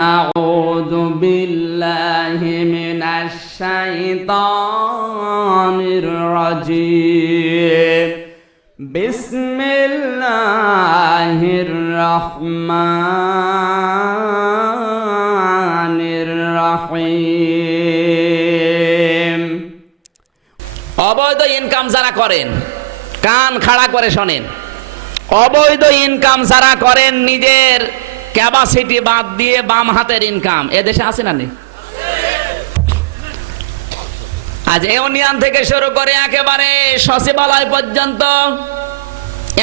আউযু বিল্লাহি মিনাশ শাইতানির রাজীম বিসমিল্লাহির রহমানির রহিম। অবৈধ ইনকাম যারা করেন, কান খাড়া করে শোনেন, অবৈধ ইনকাম যারা করেন নিজের ক্যাপাসিটি বাদ দিয়ে বাম হাতের ইনকাম, এদেশে আছে না নেই? আজ ইউনিয়ন থেকে শুরু করে একেবারে সচিবালয় পর্যন্ত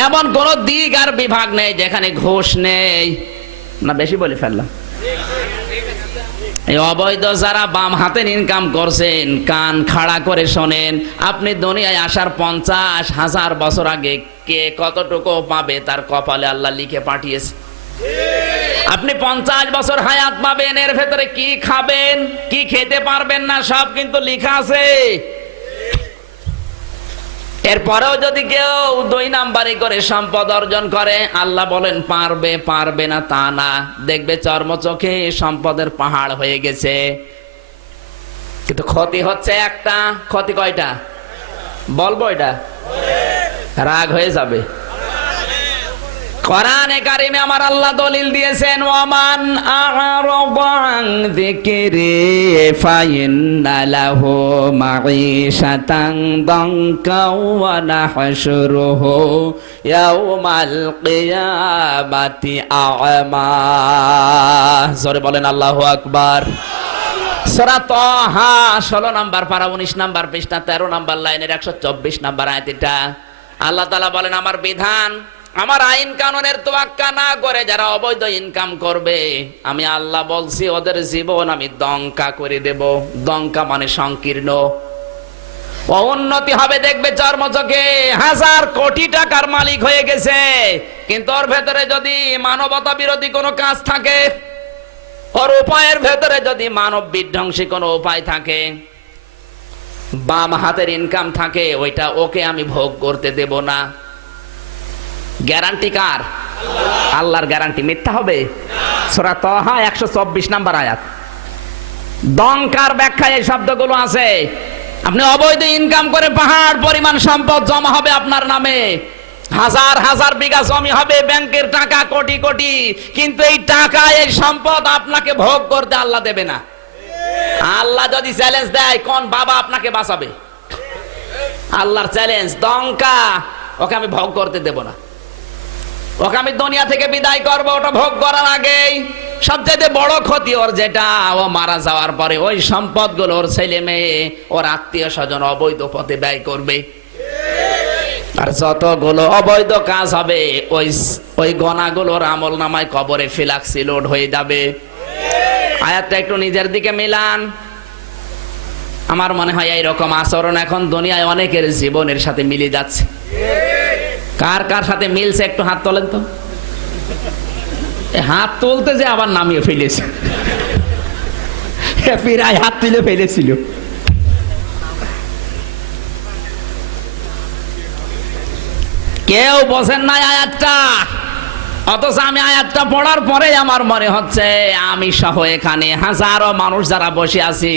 এমন কোন দিক আর বিভাগ নেই যেখানে ঘুষ নেই। না বেশি বলে ফেললাম? এই অবৈধ যারা বাম হাতের ইনকাম করছেন, কান খাড়া করে শোনেন। আপনি দুনিয়ায় আসার 50,000 বছর আগে কে কতটুকু পাবে তার কপালে আল্লাহ লিখে পাঠিয়েছে। আপনি 50 বছর হায়াত পাবেন, এর ভেতরে কি খাবেন কি খেতে পারবেন না সব কিন্তু লেখা আছে। এরপরেও যদি কেউ 2 নাম্বারি করে সম্পদ অর্জন করে, আল্লাহ বলেন পারবে পারবে না তা না, দেখবে চর্মচোখে সম্পদের পাহাড় হয়ে গেছে। কিন্তু ক্ষতি হচ্ছে একটা। ক্ষতি কয়টা বলবো? এটা রাগ হয়ে যাবে। কোরআনে কারিমে আমার আল্লাহ দলিল দিয়েছেন, ওয়ামান আ'রাদা আন যিকরি ফাইন্না লাহু মাঈশাতান দানকা ওয়া নাহশুরুহু ইয়াওমাল কিয়ামাতি আ'মা। জোরে বলেন আল্লাহু আকবার। সূরা তাহা 16 নম্বর পারা 19 নম্বর পৃষ্ঠা 13 নম্বর লাইনের 124 নম্বর আয়াত। এটা আল্লাহ তাআলা বলেন, আমার বিধান আমার আইন কানুনের তোয়াক্কা না করে যারা অবৈধ ইনকাম করবে, আমি আল্লাহ বলছি ওদের জীবন আমি দঙ্কা করে দেব। দঙ্কা মানে সংকীর্ণ। উন্নতি হবে দেখবে চর্মচোখে, 1000 কোটি টাকার মালিক হয়ে গেছে, কিন্তু ওর ভেতরে যদি মানবতা বিরোধী কোনো কাজ থাকে, ওর উপায়ের ভেতরে যদি মানব বিধ্বংসী কোনো উপায় থাকে, বাম হাতের ইনকাম থাকে, ওইটা ওকে আমি ভোগ করতে দেব না। গ্যারান্টি কার? আল্লাহর গ্যারান্টি মিথ্যা হবে? সূরা তাহা 124 নম্বর আয়াত। দঙ্কার ব্যাখ্যায় এই শব্দগুলো আছে। আপনি অবৈধ ইনকাম করে পাহাড় পরিমাণ সম্পদ জমা হবে আপনার নামে, 1000 বিঘা জমি হবে, ব্যাংকের টাকা কোটি কোটি, কিন্তু এই টাকা এই সম্পদ আপনাকে ভোগ করতে আল্লাহ দেবে না। আল্লাহ যদি চ্যালেঞ্জ দেয়, কোন বাবা আপনাকে বাঁচাবে? আল্লাহর চ্যালেঞ্জ, দঙ্কা, ওকে আমি ভোগ করতে দেব না, ওকে আমি দুনিয়া থেকে বিদায় করবো। ওটা ভোগ করার আগেই সবচেয়ে বড় ক্ষতি ওর যেটা, ও মারা যাওয়ার পরে ওই সম্পদগুলো ওর ছেলে মেয়ে ওর আত্মীয় স্বজন অবৈধ পথে ব্যয় করবে। আর যতগুলো অবৈধ কাজ হবে ওই গণাগুলোর আমল নামায় কবরে ফিলাক্সি লোড হয়ে যাবে। আয়াতটা একটু নিজের দিকে মিলান। আমার মনে হয় এইরকম আচরণ এখন দুনিয়ায় অনেকের জীবনের সাথে মিলে যাচ্ছে। কার কার সাথে মিলছে একটু হাত তোলেন তো। হাত তুলতে যে আবার নামিয়ে ফেলেছে, প্রায় হাত তুলে ফেলেছিল। কেউ বোঝেন নাই আয়াতটা, অথচ আমি আয়াতটা পড়ার পরে আমার মনে হচ্ছে আমি সহ এখানে হাজারো মানুষ যারা বসে আছি,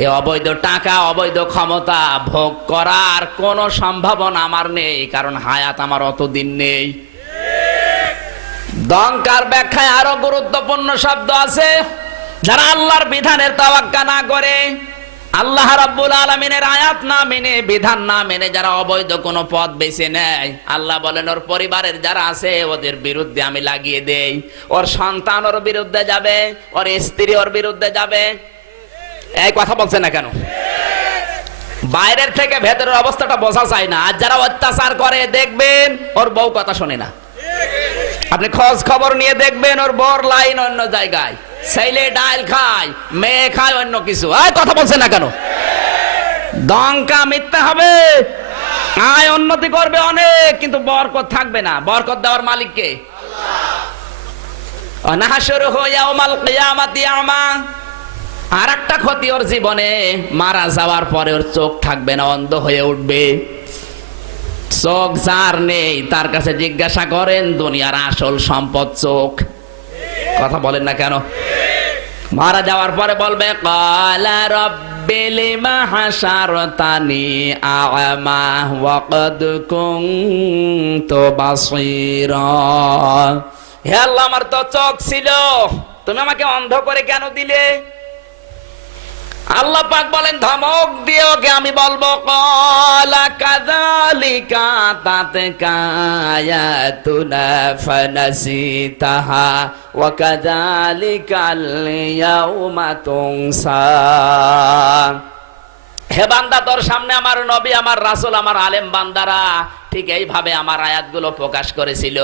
এই অবৈধ টাকা অবৈধ ক্ষমতা ভোগ করার কোন সম্ভাবনা আমার নেই, কারণ হায়াত আমার অতদিন নেই। দঙ্কার ব্যাখ্যায় আরো গুরুত্বপূর্ণ শব্দ আছে। যারা আল্লাহর বিধানের তাওয়াক্কা না করে, আল্লাহ রাব্বুল আলামিনের আয়াত না মেনে, বিধান না মেনে যারা অবৈধ কোন পথ বেছে নেয়, আল্লাহ বলেন ওর পরিবারের যারা আছে ওদের বিরুদ্ধে আমি লাগিয়ে দেই। ওর সন্তান ওর বিরুদ্ধে যাবে, ওর স্ত্রী ওর বিরুদ্ধে যাবে। এই কথা বলছে না কেন? বাইরের থেকে ভেতরের অবস্থাটা বোঝা যায় না। আর যারা অত্যাচার করে দেখবেন ওর বউ কথা শোনে না। আপনি খোঁজ খবর নিয়ে দেখবেন ওর বর লাইন অন্য জায়গায়, ছেলে ডাল খায়, মেয়ে খায় অন্য কিছু। কথা বলছে না কেন? দঙ্কা মিথ্যা হবে। আয় উন্নতি করবে অনেক, কিন্তু বরকত থাকবে না। বরকত দেওয়ার মালিক কে? আল্লাহ। নাহশুরুহু ইয়াওমাল কিয়ামাতি আমা। আর একটা ক্ষতি ওর জীবনে, মারা যাওয়ার পরে ওর চোখ থাকবে না, অন্ধ হয়ে উঠবে। চোখ যার নেই তার কাছে জিজ্ঞাসা করেন দুনিয়ার আসল সম্পদ চোখ। কথা বলেন না কেন? মারা যাওয়ার পরে বলবে ক্বালা রাব্বি লিমা হাশারতানি আ'মা ওয়া ক্বাদ কুনতু বাসীরা। হে আল্লাহ, আমার তো চোখ ছিল, তুমি আমাকে অন্ধ করে কেন দিলে? আল্লাহ পাক বলেন ধমক দিয়ে ওকে আমি বলবো ক্বালা কাযালিকা আতাতকা আয়াতুনা ফানাসিতাহা ওয়া কাযালিকাল ইয়াউমা তুনসা। হে বান্দা, তোর সামনে আমার নবী, আমার রাসূল, আমার আলেম বান্দারা ঠিক এইভাবে আমার আয়াতগুলো প্রকাশ করেছিল,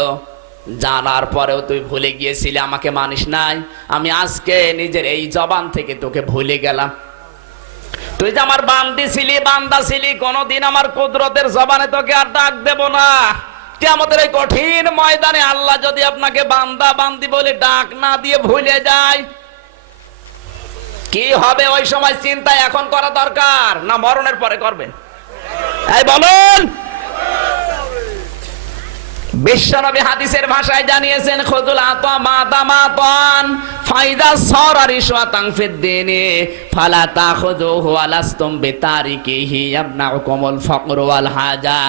জানার পরেও তুই ভুলে গিয়েছিলি, আমাকে মানিস নাই। আমি আজকে নিজের এই জবান থেকে তোকে ভুলে গেলাম। তুই যে আমার বান্দি ছিলি, বান্দা ছিলি, কোনদিন আমার কুদরতের জবানে তোকে আর ডাক দেব না। কিয়ামতের এই কঠিন ময়দানে আল্লাহ যদি আপনাকে বান্দা বান্দি বলে ডাক না দিয়ে ভুলে যায়, কি হবে ওই সময় চিন্তা এখন করা দরকার, না মরণের পরে করবেন? এই বলুন। বিশ্বনবী হাদিসের ভাষায় জানিয়েছেন খুযুল আতা মাতামাতান ফাইদা সারা রিশওয়াতান ফিদ্দিনি ফালা তাখুযুহু আলাস্তুম বিতারিকিহি ইয়াবনাউকুমুল ফাকরু ওয়াল হাজা।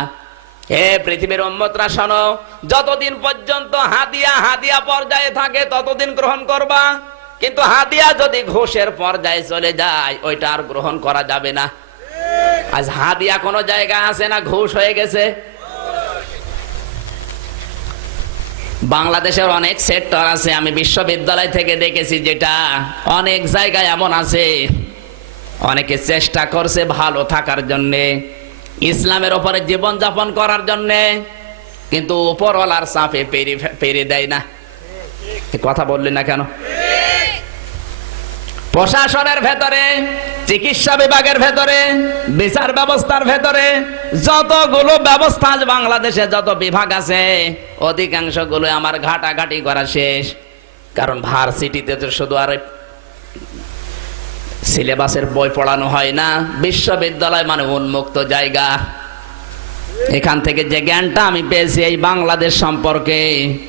হে পৃথিবীর উম্মতরা শোনো, যতদিন পর্যন্ত হাদিয়া পর্যায়ে থাকে ততদিন গ্রহণ করবা, কিন্তু হাদিয়া যদি ঘুষের পর্যায়ে চলে যায় ওইটা আর গ্রহণ করা যাবে না। আজ হাদিয়া কোন জায়গায় আছে না ঘুষ হয়ে গেছে? বাংলাদেশের অনেক সেক্টর আছে, আমি বিশ্ববিদ্যালয় থেকে দেখেছি, যেটা অনেক জায়গায় এমন আছে অনেকে চেষ্টা করছে ভালো থাকার জন্য, ইসলামের উপরে জীবন যাপন করার জন্য, কিন্তু উপরওয়ালার চাপে পেরে দেয় না। কথা বললেন না কেন? প্রশাসনের ভেতরে, চিকিৎসা বিভাগের ভেতরে, বিচার ব্যবস্থার ভেতরে, যতগুলো ব্যবস্থা আজ বাংলাদেশে যত বিভাগ আছে অধিকাংশ গুলো আমার ঘাটাঘাটি করা শেষ। কারণ ভার্সিটিতে তো শুধু আর সিলেবাসের বই পড়ানো হয় না, বিশ্ববিদ্যালয় মানে উন্মুক্ত জায়গা। এখান থেকে যে জ্ঞানটা আমি পেয়েছি এই বাংলাদেশ সম্পর্কে,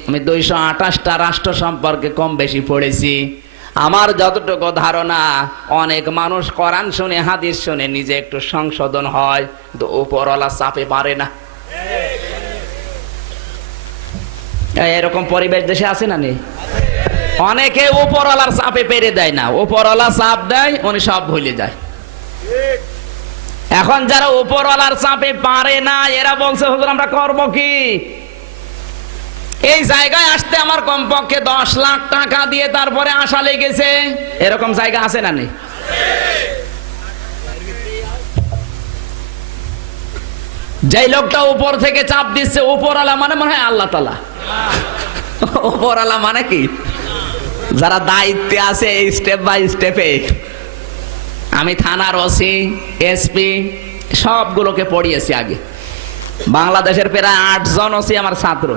আমি 228টা রাষ্ট্র সম্পর্কে কম বেশি পড়েছি। আমার যতটুকু ধারণা, অনেক মানুষ কোরআন শুনে হাদিস শুনে নিজে একটু সংশোধন হয়, কিন্তু উপরওয়ালা চাপে পারে না। এরকম পরিবেশ দেশে আছে না নেই? অনেকে উপরওয়ালার চাপে পেরে দেয় না, উপরওয়ালা চাপ দেয় উনি সব ভুলে যায়। এখন যারা উপরওয়ালার চাপে পারে না এরা বলছে হুজুর আমরা করবো কি? এই জায়গায় আসতে আমার কমপক্ষে 10 লাখ টাকা দিয়ে তারপরে আসা লেগেছে, এরকম জায়গা আছে না নেই? যে লোকটা উপর থেকে চাপ দিচ্ছে, উপরওয়ালা মানে মনে হয় আল্লাহ তাআলা। উপরওয়ালা মানে কি? যারা দায়িত্বে আছে এই স্টেপ বাই স্টেপে, আমি থানার ওসি, এসপি সবগুলোকে পড়িয়েছি আগে। বাংলাদেশের প্রায় 8 জন ওসি আমার ছাত্র।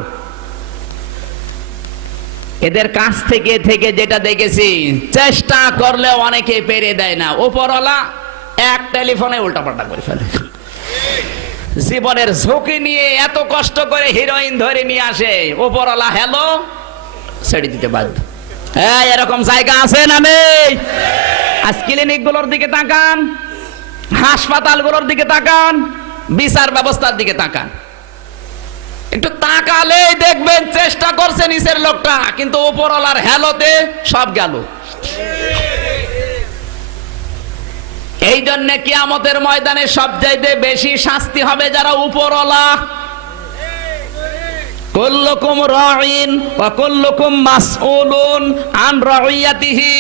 এদের কাছ থেকে যেটা দেখেছি, চেষ্টা করলে অনেকে পেরে দেয় না। উপরওয়ালা এক টেলিফোনে উল্টাপাল্টা করে ফেলে। জীবনের ঝুঁকি নিয়ে এত কষ্ট করে হিরোইন ধরে নিয়ে আসে, উপরওয়ালা হ্যালো ছেড়ে দিতে বাধ্য। এরকম জায়গা আছে না নেই? আজ ক্লিনিক গুলোর দিকে তাকান, হাসপাতালগুলোর দিকে তাকান, বিচার ব্যবস্থার দিকে তাকান, একটু তাকালেই দেখবেন চেষ্টা করছে নিচের লোকটা, কিন্তু উপরওয়ালার হ্যালোতে সব গেল। এই জন্য কিয়ামতের ময়দানে সবচাইতে বেশি শাস্তি হবে যারা উপরওয়ালা। কুল্লুকুম রাঈন ওয়া কুল্লুকুম মাসউলুন আন রাইয়াতিহি।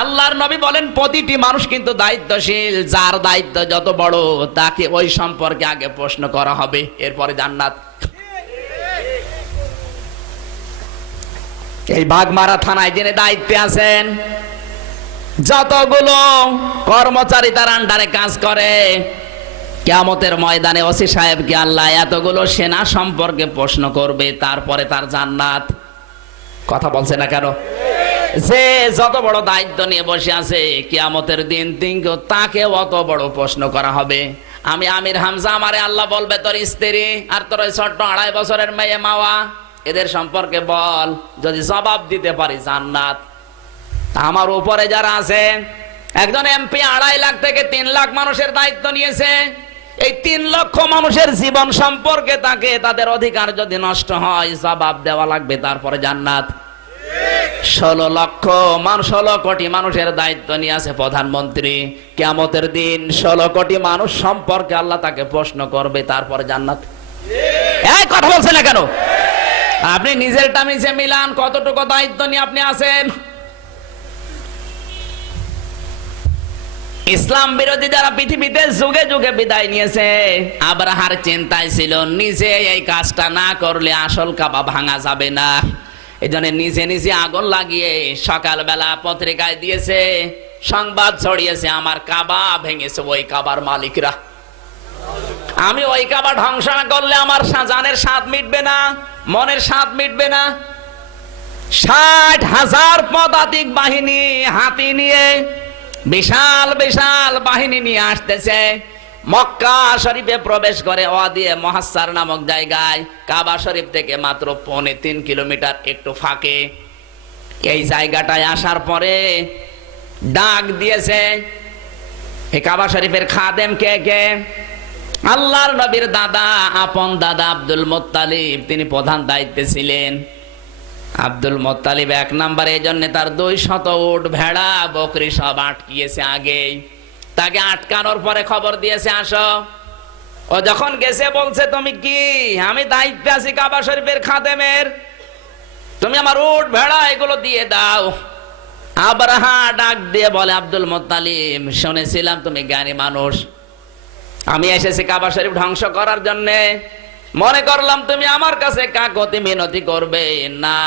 আল্লাহর নবী বলেন প্রতিটি মানুষ কিন্তু দায়িত্বশীল, যার দায়িত্ব যত বড় তাকে ওই সম্পর্কে আগে প্রশ্ন করা হবে, এরপরে জান্নাত। এই বাগমারা থানায় যিনি দায়িত্বে আছেন, যতগুলো কর্মচারী তার আন্ডারে কাজ করে, কিয়ামতের ময়দানে ওসি সাহেবকে আল্লাহ এতগুলো সেনা সম্পর্কে প্রশ্ন করবে, তারপরে তার জান্নাত। কথা বলছে না কেন? যে যত বড় দায়িত্ব নিয়ে বসে আছে, কিয়ামতের দিন তাকে অত বড় প্রশ্ন করা হবে। আমি আমির হামজা, আমারে আল্লাহ বলবে তোর স্ত্রী আর তোর ওই ছোট্ট 2.5 বছরের মেয়ে মাওয়া এদের সম্পর্কে বল, যদি জবাব দিতে পারি জান্নাত। আমার উপরে যারা আছে, একজন এমপি 2.5 লাখ থেকে 3 লাখ মানুষের দায়িত্ব নিয়েছে। এই 3 লক্ষ মানুষের জীবন সম্পর্কে তাকে তাদের অধিকার যদি নষ্ট হয় জবাব দেওয়া লাগবে, তারপরে জান্নাত। 16 কোটি মানুষের দায়িত্ব নিয়ে আছে প্রধানমন্ত্রী। কিয়ামতের দিন 16 কোটি মানুষ সম্পর্কে আল্লাহ তাকে প্রশ্ন করবে, তারপরে জান্নাত। এই কথা বলছেন না কেন? আপনি নিজেরটা মিশে মিলান, কতটুকু দায়িত্ব নিয়ে আপনি আছেন। ইসলাম বিরোধী যারা পৃথিবীতে যুগে যুগে বিদায় নিয়েছে, আব্রাহার চিন্তায় ছিল নিজে এই কাজটা না করলে আসল কাবা ভাঙা যাবে না। এজন্য নিজে নিজে আগুন লাগিয়ে সকালবেলা পত্রিকায় দিয়েছে, সংবাদ ছড়িয়েছে, আমার কাবা ভেঙেছে ওই কাবার মালিকরা। আমি ওই কাবা ধ্বংস না করলে আমার জানের স্বাদ মিটবে না, মনের স্বাদ মিটবে না। 60,000 পদাতিক বাহিনী হাতি নিয়ে, বিশাল বিশাল বাহিনী নিয়ে আসতেছে। মক্কা শরীফে প্রবেশ করে ওয়াদি মুহাসসার নামক জায়গায়, কাবা শরীফ থেকে মাত্র 3.5 কিলোমিটার একটু ফাঁকে। এই জায়গাটায় আসার পরে ডাক দিয়েছে। এই কাবা শরীফের খাদেম কে কে? আল্লাহর নবীর দাদা, আপন দাদা আব্দুল মুত্তালিব, তিনি প্রধান দায়িত্বে ছিলেন। আব্দুল মুত্তালিব 1 নম্বরে, এই জন্য তার 200 উট, ভেড়া, বকরি সব আটকিয়েছে আগেই। তাকে আটকানোর পরে খবর দিয়েছে আসো। ও যখন গেছে বলছে, তুমি কি? আমি দায়িত্বে আছি কাবা শরীফের খাদেমের, তুমি আমার উট ভেড়া এগুলো দিয়ে দাও। আব্রাহা ডাক দিয়ে বলে, আব্দুল মুত্তালিব, শুনেছিলাম তুমি জ্ঞানী মানুষ, আমি এসেছি কাবা শরীফ ধ্বংস করার জন্য। মনে করলাম তুমি আমার কাছে কাকতি মিনতি করবে না,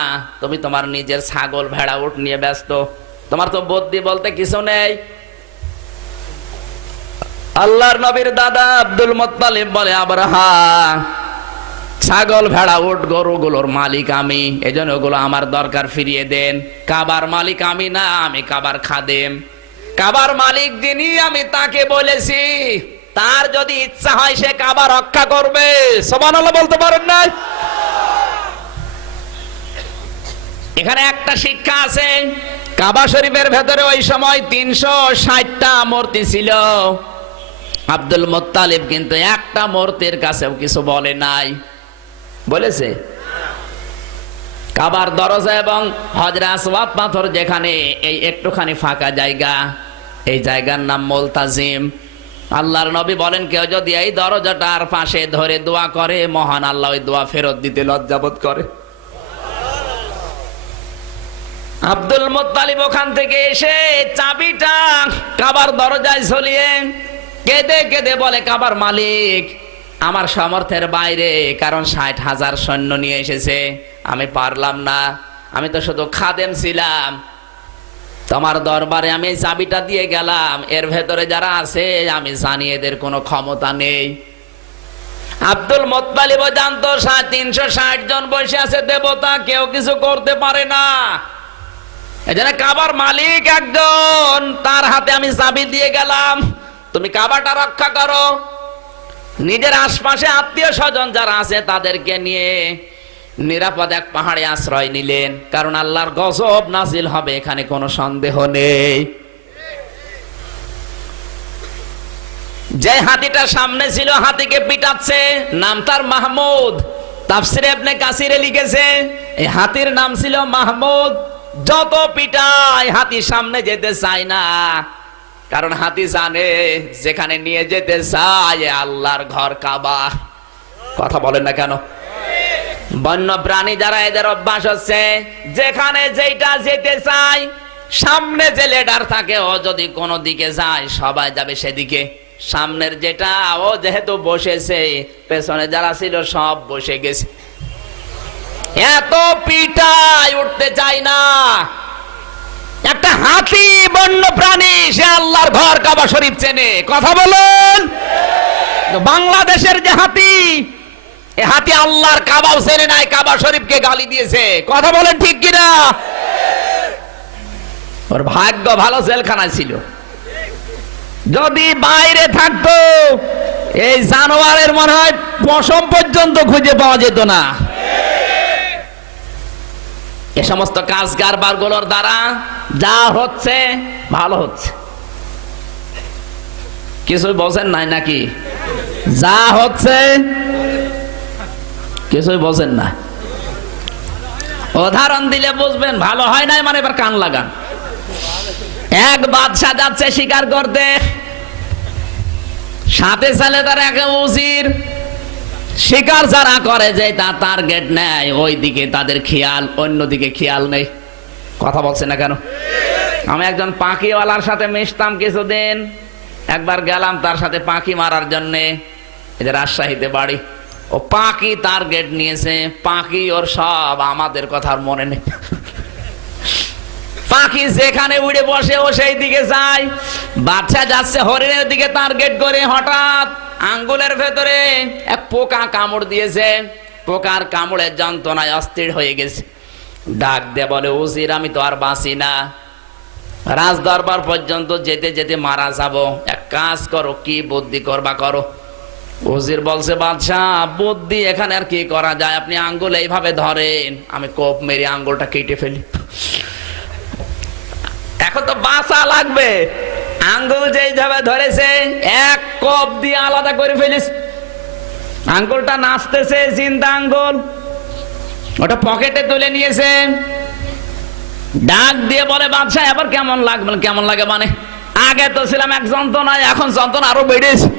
তুমি তোমার নিজের ছাগল ভেড়া উট নিয়ে ব্যস্ত, তোমার তো বুদ্ধি বলতে কিছু নেই। আল্লাহর নবীর দাদা আব্দুল মুত্তালিব বলে, আব্রাহা, ছাগল ভেড়া উট গরুগুলোর মালিক আমি, এজন্য ওগুলো আমার দরকার ফিরিয়ে দেন। কাবার মালিক আমি না, আমি কাবার খাদেম। কাবার মালিক যিনি, আমি তাকে বলেছি তার যদি ইচ্ছা হয় সে কাবা রক্ষা করবে। সুবহানাল্লাহ বলতে পারেন না? এখানে একটা শিক্ষা আছে, কাবা শরীফের ভেতরে ওই সময় 360টা মূর্তি ছিল। আব্দুল মুত্তালিব কিন্তু একটা মূর্তির কাছেও কিছু বলে নাই। বলেছে? কাবার দরজা এবং হজরে আসওয়াদ পাথর যেখানে, এই একটুখানি ফাঁকা জায়গা, এই জায়গার নাম মুলতাজিম। আল্লাহর নবী বলেন, কেউ যদি এই দরজাটার পাশে ধরে দোয়া করে, মহান আল্লাহ ওই দোয়া ফেরত দিতে লজ্জাবোধ করে। আব্দুল মুত্তালিব ওখান থেকে এসে চাবিটা কাবার দরজায় ঝুলিয়ে কেঁদে কেঁদে বলে, কাবার মালিক, আমার সামর্থ্যের বাইরে, কারণ 60,000 সৈন্য নিয়ে এসেছে, আমি পারলাম না, আমি তো শুধু খাদেম ছিলাম, তোমার দরবারে আমি চাবিটা দিয়ে গেলাম, এর ভেতরে যারা আছে আমি জানি এদের কোনো ক্ষমতা নেই। আব্দুল মুত্তালিব জানতো 360 জন বসে আছে দেবতা, কেউ কিছু করতে পারে না। এজন্য কাবার মালিক একজন, তার হাতে আমি চাবি দিয়ে গেলাম, তুমি কাবাটা রক্ষা করো। নিজের আশপাশে আত্মীয় স্বজন যারা আছে তাদেরকে নিয়ে নিরাপদ এক পাহাড়ে আশ্রয় নিলেন, কারণ আল্লাহর গজব নাজিল হবে, এখানে কোনো সন্দেহ নেই। যে হাতিটা সামনে ছিল হাতিকে পিটাচ্ছে, নাম তার মাহমুদ। তাফসিরে ইবনে কাসিরে লিখেছে এই হাতির নাম ছিল মাহমুদ। যত পিটায় হাতি সামনে যেতে চায় না, কারণ হাতি জানে যেখানে নিয়ে যেতে চায় আল্লাহর ঘর কাবা। কথা বলেন না কেন? বন্য প্রাণী যারা, এদের অভ্যাস হচ্ছে যেখানে যেটা যেতে চায়, সামনে যে লিডার থাকে ও যদি কোনো দিকে যায় সবাই যাবে সেদিকে। সামনের যেটা, ও যেহেতু বসেছে, পেছনে যারা ছিল সব বসে গেছে। এত পিটায় উঠতে চায় না। একটা হাতি বন্য প্রাণী, সে আল্লাহর ঘর কাবা শরীফ চেনে। কথা বলুন। বাংলাদেশের যে হাতি, এ হাতি আল্লাহর কাবাও চেনে নাই, কাবা শরীফকে গালি দিয়েছে। কথা বলেন ঠিক কিনা? ওর ভাগ্য ভালো জেলখানায় ছিল, যদি বাইরে থাকতো এই জানোয়ারের মনে হয় পশম পর্যন্ত খুঁজে পাওয়া যেত না। এ সমস্ত কাজ কারবার গুলোর দ্বারা যা হচ্ছে ভালো হচ্ছে। কিছুই বোঝেন নাই নাকি? যা হচ্ছে কিছুই বোঝেন না। উদাহরণ দিলে বুঝবেন, ভালো হয় নাই মানে এবার কান লাগান। এক বাদশা যাচ্ছে শিকার করতে, সাথে ছেলে তার এক উজির। শিকার যারা করে যে তা টার্গেট নেয়, ওই দিকে তাদের খেয়াল, অন্যদিকে খেয়াল নেই। কথা বলছে না কেন? আমি একজন পাখিওয়ালার সাথে মিশতাম কিছুদিন। একবার গেলাম তার সাথে পাখি মারার জন্যে, এদের রাজশাহীতে বাড়ি। ও পাখি টার্গেট নিয়েছে, পাখি ওর সব, আমাদের কথা আর মনে নেই। পাখি যেখানে উড়ে বসে ও সেই দিকে যায়। বাচ্চা যাচ্ছে হরিণের দিকে টার্গেট করে, হঠাৎ আঙ্গুলের ভেতরে এক পোকা কামড় দিয়েছে। পোকার কামড়ের যন্ত্রণায় অস্থির হয়ে গেছে। ডাক দিয়ে বলে, উজির আমি তো আর বাঁচি না, রাজ দরবার পর্যন্ত যেতে যেতে মারা যাব, এক কাজ করো, কি বুদ্ধি করবা করো। উজির বলছে, বাদশাহ বুদ্ধি এখানে আর কি করা যায়, আপনি আঙ্গুল এইভাবে ধরেন, আমি কোপ মেরে আঙ্গুলটা কেটে ফেলি। এখন তো বাঁচা লাগবে, আঙ্গুল যেইভাবে ধরেছে এক কোপ দিয়ে আলাদা করে ফেলিস। আঙ্গুলটা নাচতেছে, জিন্দা আঙ্গুল, ওটা পকেটে তুলে নিয়েছে। ডাক দিয়ে বলে, বাদশাহ এবার কেমন লাগবে? কেমন লাগে মানে, আগে তো ছিলাম এক যন্ত্রণায়, এখন যন্ত্রণা আরো বেড়েছে।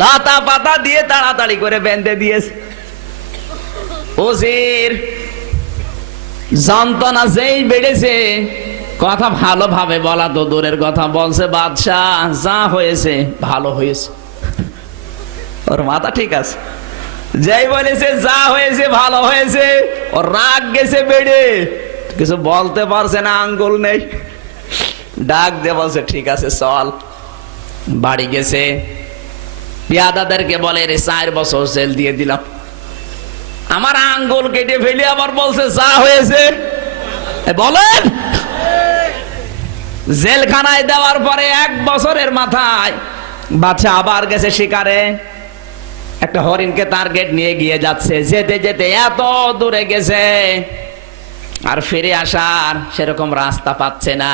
লতা পাতা দিয়ে তাড়াতাড়ি করে বেঁধে দিয়েছে। উজির যন্ত্রণা যেই বেড়েছে, কথা ভালোভাবে বলা তো দূরের কথা, বলছে, বাদশাহ যা হয়েছে ভালো হয়েছে। ওর মাথা ঠিক আছে, যেই বলেছে যা হয়েছে ভালো হয়েছে, ওর রাগ গেছে বেড়ে, কিছু বলতে পারছে না, আঙ্গুল নেই। ডাক দিয়ে বলছে, ঠিক আছে চল। বাড়ি গেছে, পিয়াদাদেরকে বলে, রে 4 বছর জেল দিয়ে দিলাম, আমার আঙ্গুল কেটে ফেলে আবার বলছে যা হয়েছে। বলেন, জেলখানায় দেওয়ার পরে 1 বছরের মাথায় বাচ্চা আবার গেছে শিকারে, একটা হরিণকে টার্গেট নিয়ে গিয়ে যাচ্ছে। যেতে যেতে এত দূরে গেছে, আর ফিরে আসার সেরকম রাস্তা পাচ্ছে না।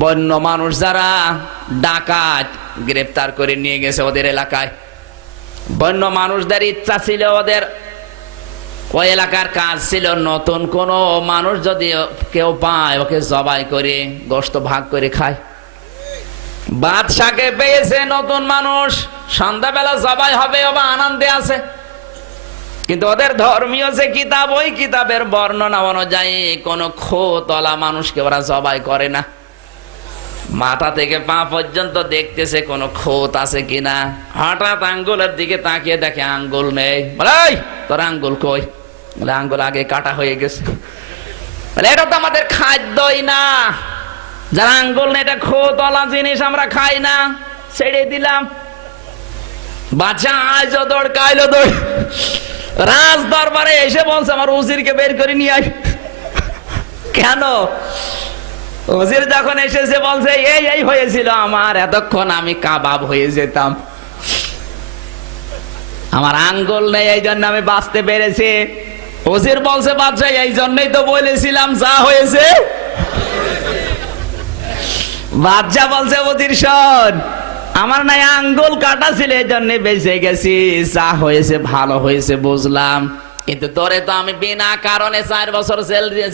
বন্য মানুষ যারা ডাকাত গ্রেফতার করে নিয়ে গেছে ওদের এলাকায়, বন্য মানুষদের ইচ্ছা ছিল, ওদের ওই এলাকার কাজ ছিল, নতুন কোন মানুষ যদি কেউ পায় ওকে জবাই করে গোশত ভাগ করে খায়। বাদশাকে পেয়েছে নতুন মানুষ, সন্ধ্যাবেলা জবাই হবে, ওবা আনন্দে আছে। কিন্তু ওদের ধর্মীয় যে কিতাব, ওই কিতাবের বর্ণনা অনুযায়ী কোন খোতলা মানুষকে ওরা জবাই করে না। মাথা থেকে পা পর্যন্ত দেখতেছে কোন খোত আছে কিনা। হঠাৎ আঙ্গুলের দিকে তাকিয়ে দেখে আঙ্গুল নেই। বলে, তোর আঙ্গুল কই? বলে, আঙ্গুল আগে কাটা হয়ে গেছে। বলে, এটা তো আমাদের খাদ্যই না, যারা আঙ্গুল নেই, এটা খোতলা জিনিস, আমরা খাই না, ছেড়ে দিলাম। বাচ্চা আজও দৌড়, কাইলো দৌড়, রাজ দরবারে এসে বলছে, আমার উজিরকে বের করে নিয়ে আয়। কেন? উজির যখন এসেছে বলছে, এই হয়েছিল আমার, এতক্ষণ আমি কাবাব হয়ে যেতাম, আমার আঙ্গুল নেই, এই জন্য আমি বাঁচতে পেরেছি। উজির বলছে, বাদশাহ এই জন্যই তো বলেছিলাম যা হয়েছে। বাদশাহ বলছে, উজির শোন, আমার নাই আঙ্গুল কাটা ছিল, এই জন্য বেঁচে গেছি, যা হয়েছে ভালো হয়েছে বুঝলাম, কিন্তু তোরে তো আমি বিনা কারণে 4 বছর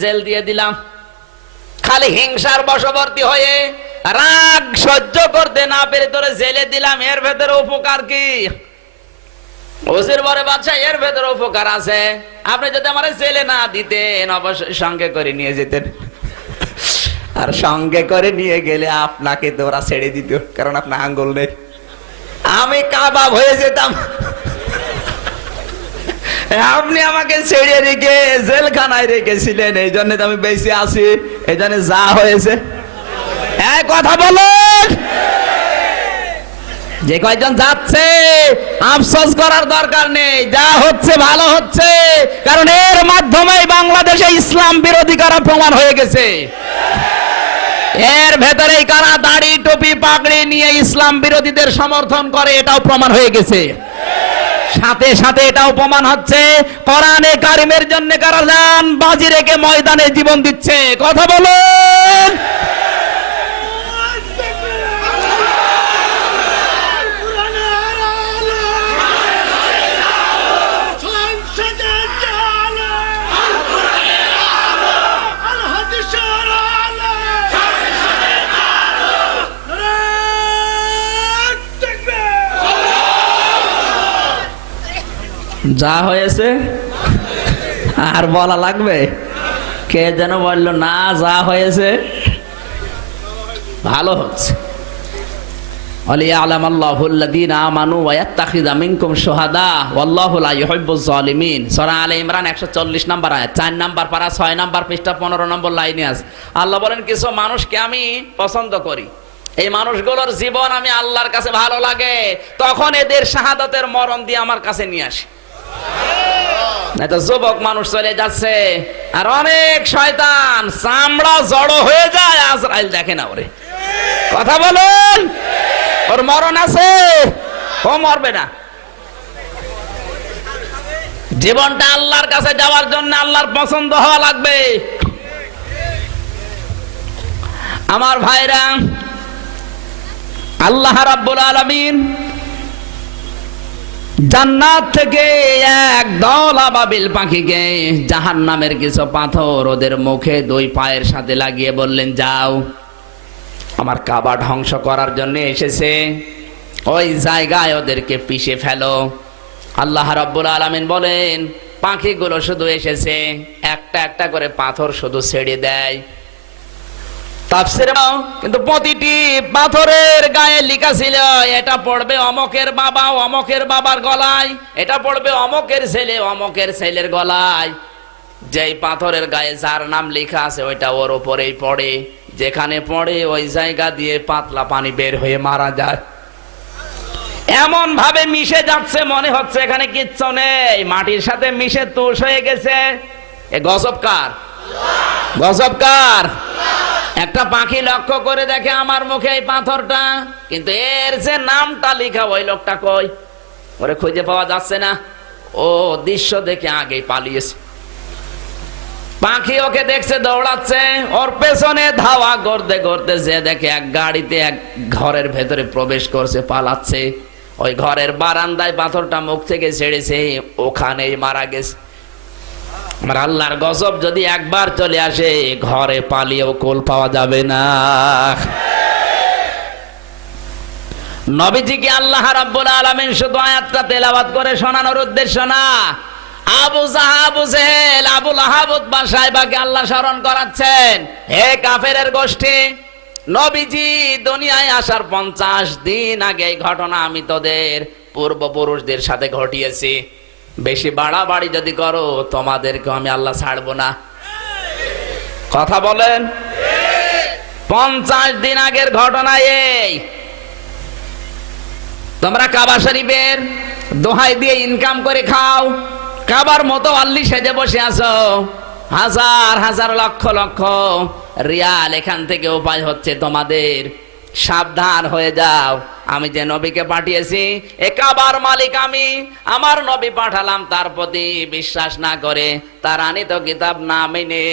জেল দিয়ে দিলাম, খালি হিংসার বশবর্তী হয়ে রাগ সহ্য করতে না পেরে তোরে জেলে দিলাম, এর ভেতরে উপকার কি? ওসির বলে, বাদশাহ এর ভেতরে উপকার আছে, আপনি যদি আমার জেলে না দিতেন অবশ্যই সঙ্গে করে নিয়ে যেতেন, আর সঙ্গে করে নিয়ে গেলে আপনাকে তো ওরা ছেড়ে দিত, কারণ আপনার আঙ্গুল নেই, আমি কাবাব হয়ে যেতাম। আপনি আমাকে ছেড়ে রেখে জেলখানায় রেখেছিলেন, এই জন্য আমি বেঁচে আছি, এই জন্য যা হয়েছে। এক কথা বলুন, যে কয়জন যাচ্ছে আফসোস করার দরকার নেই, যা হচ্ছে ভালো হচ্ছে, কারণ এর মাধ্যমে বাংলাদেশে ইসলাম বিরোধী কারা প্রমাণ হয়ে গেছে। এর ভেতরেই কারা দাড়ি টুপি পাগড়ি নিয়ে ইসলাম বিরোধীদের সমর্থন করে, এটাও প্রমাণ হয়ে গেছে। সাথে সাথে এটাও প্রমাণ হচ্ছে কোরআনে কারিমের জন্য কারা যান বাজি রেখে ময়দানে জীবন দিচ্ছে। কথা বলুন। যা হয়েছে আর বলা লাগবে? কে যেন বললো না, যা হয়েছে ভালো হচ্ছে। সূরা আলে ইমরান 140 নম্বর আয়াত, 4 নম্বর পারা, 6 নম্বর পৃষ্ঠা, 15 নম্বর লাইনে আছে। আল্লাহ বলেন কিছু মানুষকে আমি পছন্দ করি, এই মানুষগুলোর জীবন আমি আল্লাহর কাছে ভালো লাগে, তখন এদের শাহাদাতের মরণ দিয়ে আমার কাছে নিয়ে আসি। তো যুবক মানুষ চলে যাচ্ছে আর অনেক শয়তান চামড়া জড়ো হয়ে যায়, আজরাইল দেখে না ওরে। কথা বলুন। ওর মরণ আছে, ও মরবে না। জীবনটা আল্লাহর কাছে যাওয়ার জন্য আল্লাহর পছন্দ হওয়া লাগবে। আমার ভাইরা, আল্লাহ রাব্বুল আলামিন জান্নাত থেকে এক দল আবাবিল পাখিকে জাহান্নামের কিছু পাথর ওদের মুখে 2 পায়ের সাথে লাগিয়ে বললেন, যাও, আমার কাবা ধ্বংস করার জন্য এসেছে, ওই জায়গায় ওদেরকে পিষে ফেলো। আল্লাহ রাব্বুল আলামিন বলেন, পাখিগুলো শুধু এসেছে, একটা একটা করে পাথর শুধু ছেড়ে দেয়। তাফসীরে কিন্তু প্রতিটি পাথরের গায়ে লেখা ছিল, এটা পড়বে অমকের বাবা অমকের বাবার গলায়, এটা পড়বে অমকের ছেলে অমকের ছেলের গলায়। যেই পাথরের গায়ে যার নাম লেখা আছে ওইটা ওর উপরেই পড়ে, যেখানে পড়ে ওই জায়গা দিয়ে পাতলা পানি বের হয়ে মারা যায়। এমন ভাবে মিশে যাচ্ছে মনে হচ্ছে এখানে কিচ্ছু নেই, মাটির সাথে মিশে তুষ হয়ে গেছে। এ গজব কার? গজব কার? একটা পাখি লক্ষ্য করে দেখে আমার মুখে এই পাথরটা, কিন্তু এর যে নামটা লেখা ওই লোকটা কই, ওরে খুঁজে পাওয়া যাচ্ছে না। ও দৃশ্য দেখে আগেই পালিয়েছে। পাখি ওকে দেখছে দৌড়াচ্ছে, ওর পেছনে ধাওয়া করতে করতে যে দেখে এক গাড়িতে এক ঘরের ভেতরে প্রবেশ করছে, পালাচ্ছে। ওই ঘরের বারান্দায় পাথরটা মুখ থেকে ছেড়েছে, ওখানেই মারা গেছে। আমার আল্লাহর গজব যদি একবার চলে আসে, ঘরে পালিয়েও কোল পাওয়া যাবে না। নবীজিকে আল্লাহ রাব্বুল আলামিন শুধু আয়াতটা তেলাওয়াত করে শোনানোর উদ্দেশ্য না, আবু জাহল, আবু জেহেল, আবু লাহাব, উতবা, সাইবাকে আল্লাহ স্মরণ করাচ্ছেন। হে কাফেরের গোষ্ঠী, নবীজি দুনিয়ায় আসার 50 দিন আগে এই ঘটনা আমি তোদের পূর্বপুরুষদের সাথে ঘটিয়েছি। বেশি বাড়াবাড়ি যদি করো তোমাদেরকে আমি আল্লাহ ছাড়বো না। কথা বলেন। 50 দিন আগের ঘটনা এই। তোমরা কাবা শরীফের দোহাই দিয়ে ইনকাম করে খাও, কাবার মতো আল্লি সেজে বসে আছো, হাজার হাজার লক্ষ লক্ষ রিয়াল এখান থেকে উপায় হচ্ছে তোমাদের। সাবধান হয়ে যাও, আমি যে নবীকে পাঠিয়েছি এ কাবার মালিক আমি, আমার নবী পাঠালাম, তার প্রতি বিশ্বাস না করে, তার আনিত কিতাব না মেনে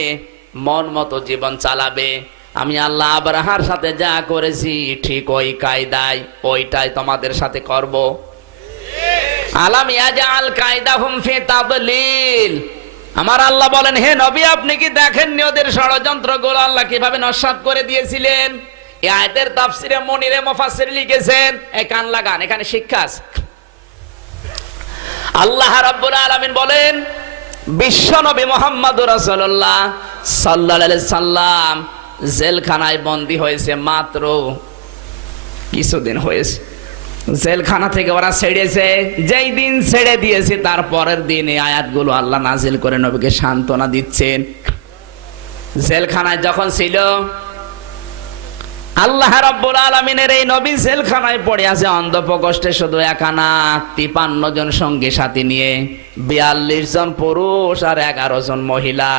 মন মতো জীবন চালাবে, আমি আল্লাহ আব্রাহার সাথে যা করেছি ঠিক ওই কায়দায় ওইটাই তোমাদের সাথে করব। আলাম ইয়াজআল কায়দাহুম ফি তাদলিল। আমার আল্লাহ বলেন, হে নবী আপনি কি দেখেননি ওদের ষড়যন্ত্রগুলো আল্লাহ কিভাবে নস্যাৎ করে দিয়েছিলেন? এই আয়াতের তাফসিরে মুনিরে মুফাসসির লিখেছেন, এই কান লাগান, এখানে শিক্ষা আছে। আল্লাহ রাব্বুল আলামিন বলেন, বিশ্ব নবী মুহাম্মদুর রাসূলুল্লাহ সাল্লাল্লাহু আলাইহি সাল্লাম জেলখানায় বন্দী হয়েছে মাত্র কিছুদিন হয়েছে। জেলখানা থেকে ওরা ছেড়েছে, যেই দিন ছেড়ে দিয়েছে তার পরের দিন এই আয়াতগুলো আল্লাহ নাজিল করে নবীকে সান্ত্বনা দিচ্ছেন। জেলখানায় যখন ছিল, আল্লাহ রাব্বুল আলামিনের এই নবী জেলখানায় পড়ে আছে অন্ধপ্রকোষ্ঠে, শুধু একা না, 53 জন সঙ্গী সাথী নিয়ে, 42 জন পুরুষ আর 11 জন মহিলা।